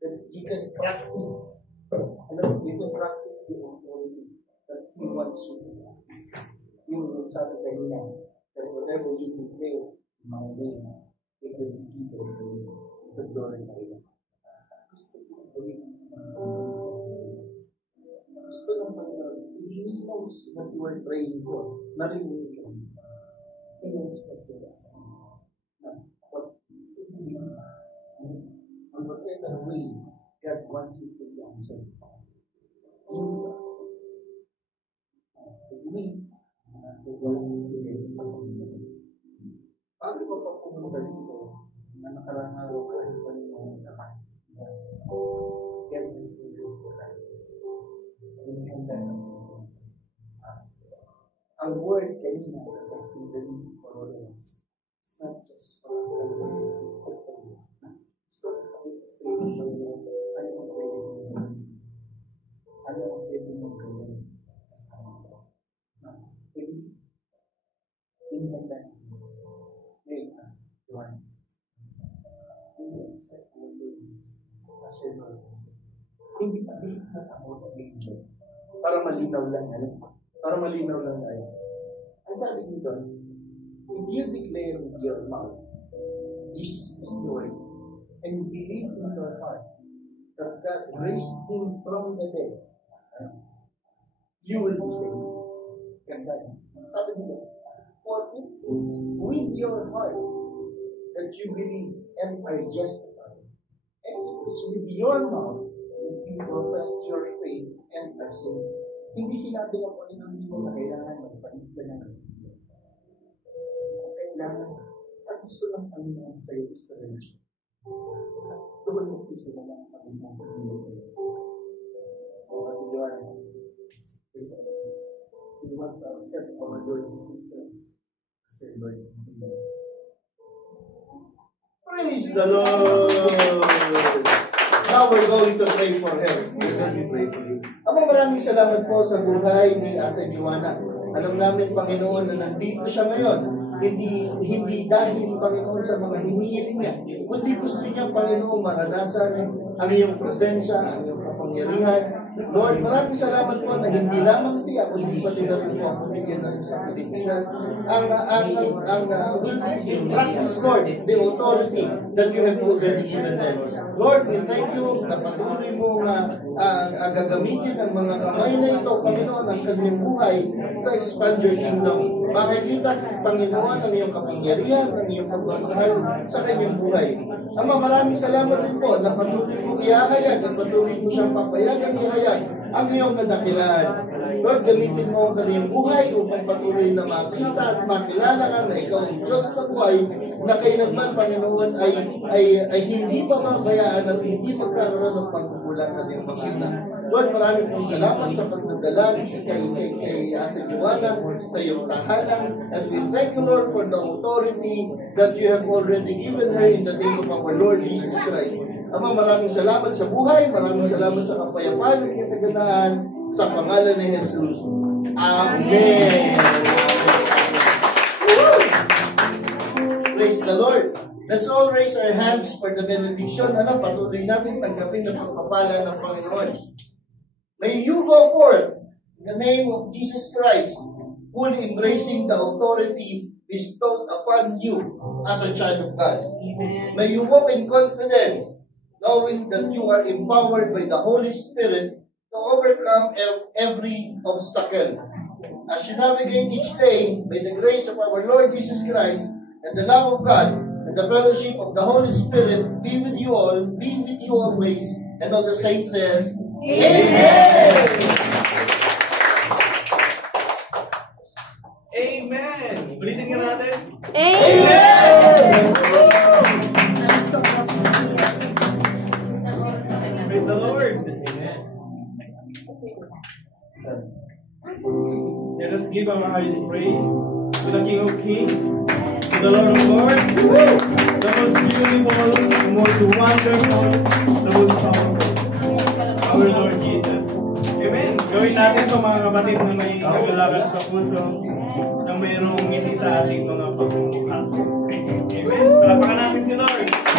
that you can practice. You can practice the authority that He wants you to practice. Yung sabi kanina, that whatever you declare in my name, it will be given to you. It will glorify you. Gusto ng Panginoon, He knows what you are praying for. Narinig ka. He knows what you are asking. What it means. On whatever way God wants you to be answered. Walang incident sa Panginoon. Paano ba pa pumunta dito na nakarangaw ka rin pa rin ang naman? God is good for us. Hinihanda ng Panginoon. Ang word kanina that has been released for all of us. It's not just for us alone, but for you. Gusto ko pakita sa inyo Panginoon, ano ang pwede mong gawin? Ano ang pwede mong gawin? Kasama ko. Pwede hinihanda ng Panginoon. Ngayon, Juan. Hindi pa, this is not about religion. Para malinaw lang, para malinaw lang tayo. Ang sabi dito, if you declare with your mouth, Jesus is Lord, and believe in your heart that God raised Him from the dead, you will be saved. Ganda. Sabi dito, for it is with your heart that you believe and are justified. And it is with your mouth that you profess your faith and are saved. Hindi sinabi ng Panginoon dito na kailangan magpalit ka na ng kailangan. At gusto ng Panginoon sa iyo is religion. Doon magsisimula ng Panginoon pagdilo sa iyo. O katiluan, we want to accept our Lord Jesus Christ as your Lord and Savior. Praise the Lord! Now we're going to pray for her. We're going to pray for you. Maraming salamat po sa buhay ni Ate Joanna. Alam namin, Panginoon, na nandito siya ngayon. Hindi dahil, Panginoon, sa mga hinihiling niya. Kundi gusto niya, Panginoon, maranasan ang iyong presensya, ang iyong kapangyarihan. Lord, maraming salamat po na hindi lamang siya, kundi pati na rin po ang bigyan natin sa Pilipinas. In practice, Lord, the authority that you have already given them. Lord, we thank you na patuloy mo gagamitin ang mga kamay na ito, Panginoon, ang kanyang buhay to expand your kingdom. Makikita, Panginoon, ang iyong kapangyarihan, ang iyong pagmamahal sa kanyang buhay. Ama, maraming salamat din po na patuloy mo ihahayag at patuloy mo siyang papayagan ihayag ang iyong kadakilaan. Lord, gamitin mo ang kanyang buhay upang patuloy na makita at makilala ka na ikaw ang Diyos na buhay na kailanman, Panginoon, ay hindi pa mabayaan at hindi magkaroon ng pagkukulang ng iyong mga anak. Lord, maraming pong salamat sa pagdadala kay Ate Joanna sa iyong tahanan. As we thank you, Lord, for the authority that you have already given her in the name of our Lord Jesus Christ. Ama, maraming salamat sa buhay, maraming salamat sa kapayapaan at kasaganaan sa pangalan ni Jesus. Amen. Praise the Lord. Let's all raise our hands for the benediction. Patuloy natin tanggapin ang pagpapala ng Panginoon. May you go forth in the name of Jesus Christ, fully embracing the authority bestowed upon you as a child of God. May you walk in confidence, knowing that you are empowered by the Holy Spirit to overcome every obstacle. As you navigate each day, may the grace of our Lord Jesus Christ and the love of God and the fellowship of the Holy Spirit be with you all, be with you always, and all the saints says, Amen! Amen! Ulitin nga natin. Amen! Praise the Lord! Amen. Let us give our highest praise to the King of Kings, to the Lord of Lords, the most beautiful, the most wonderful, the most powerful, our Lord Jesus. Amen. Gawin natin ito mga kapatid na may kagalakan sa puso, na mayroong ngiti sa ating mga pagmumukha. Amen. Palapakan natin si Lord.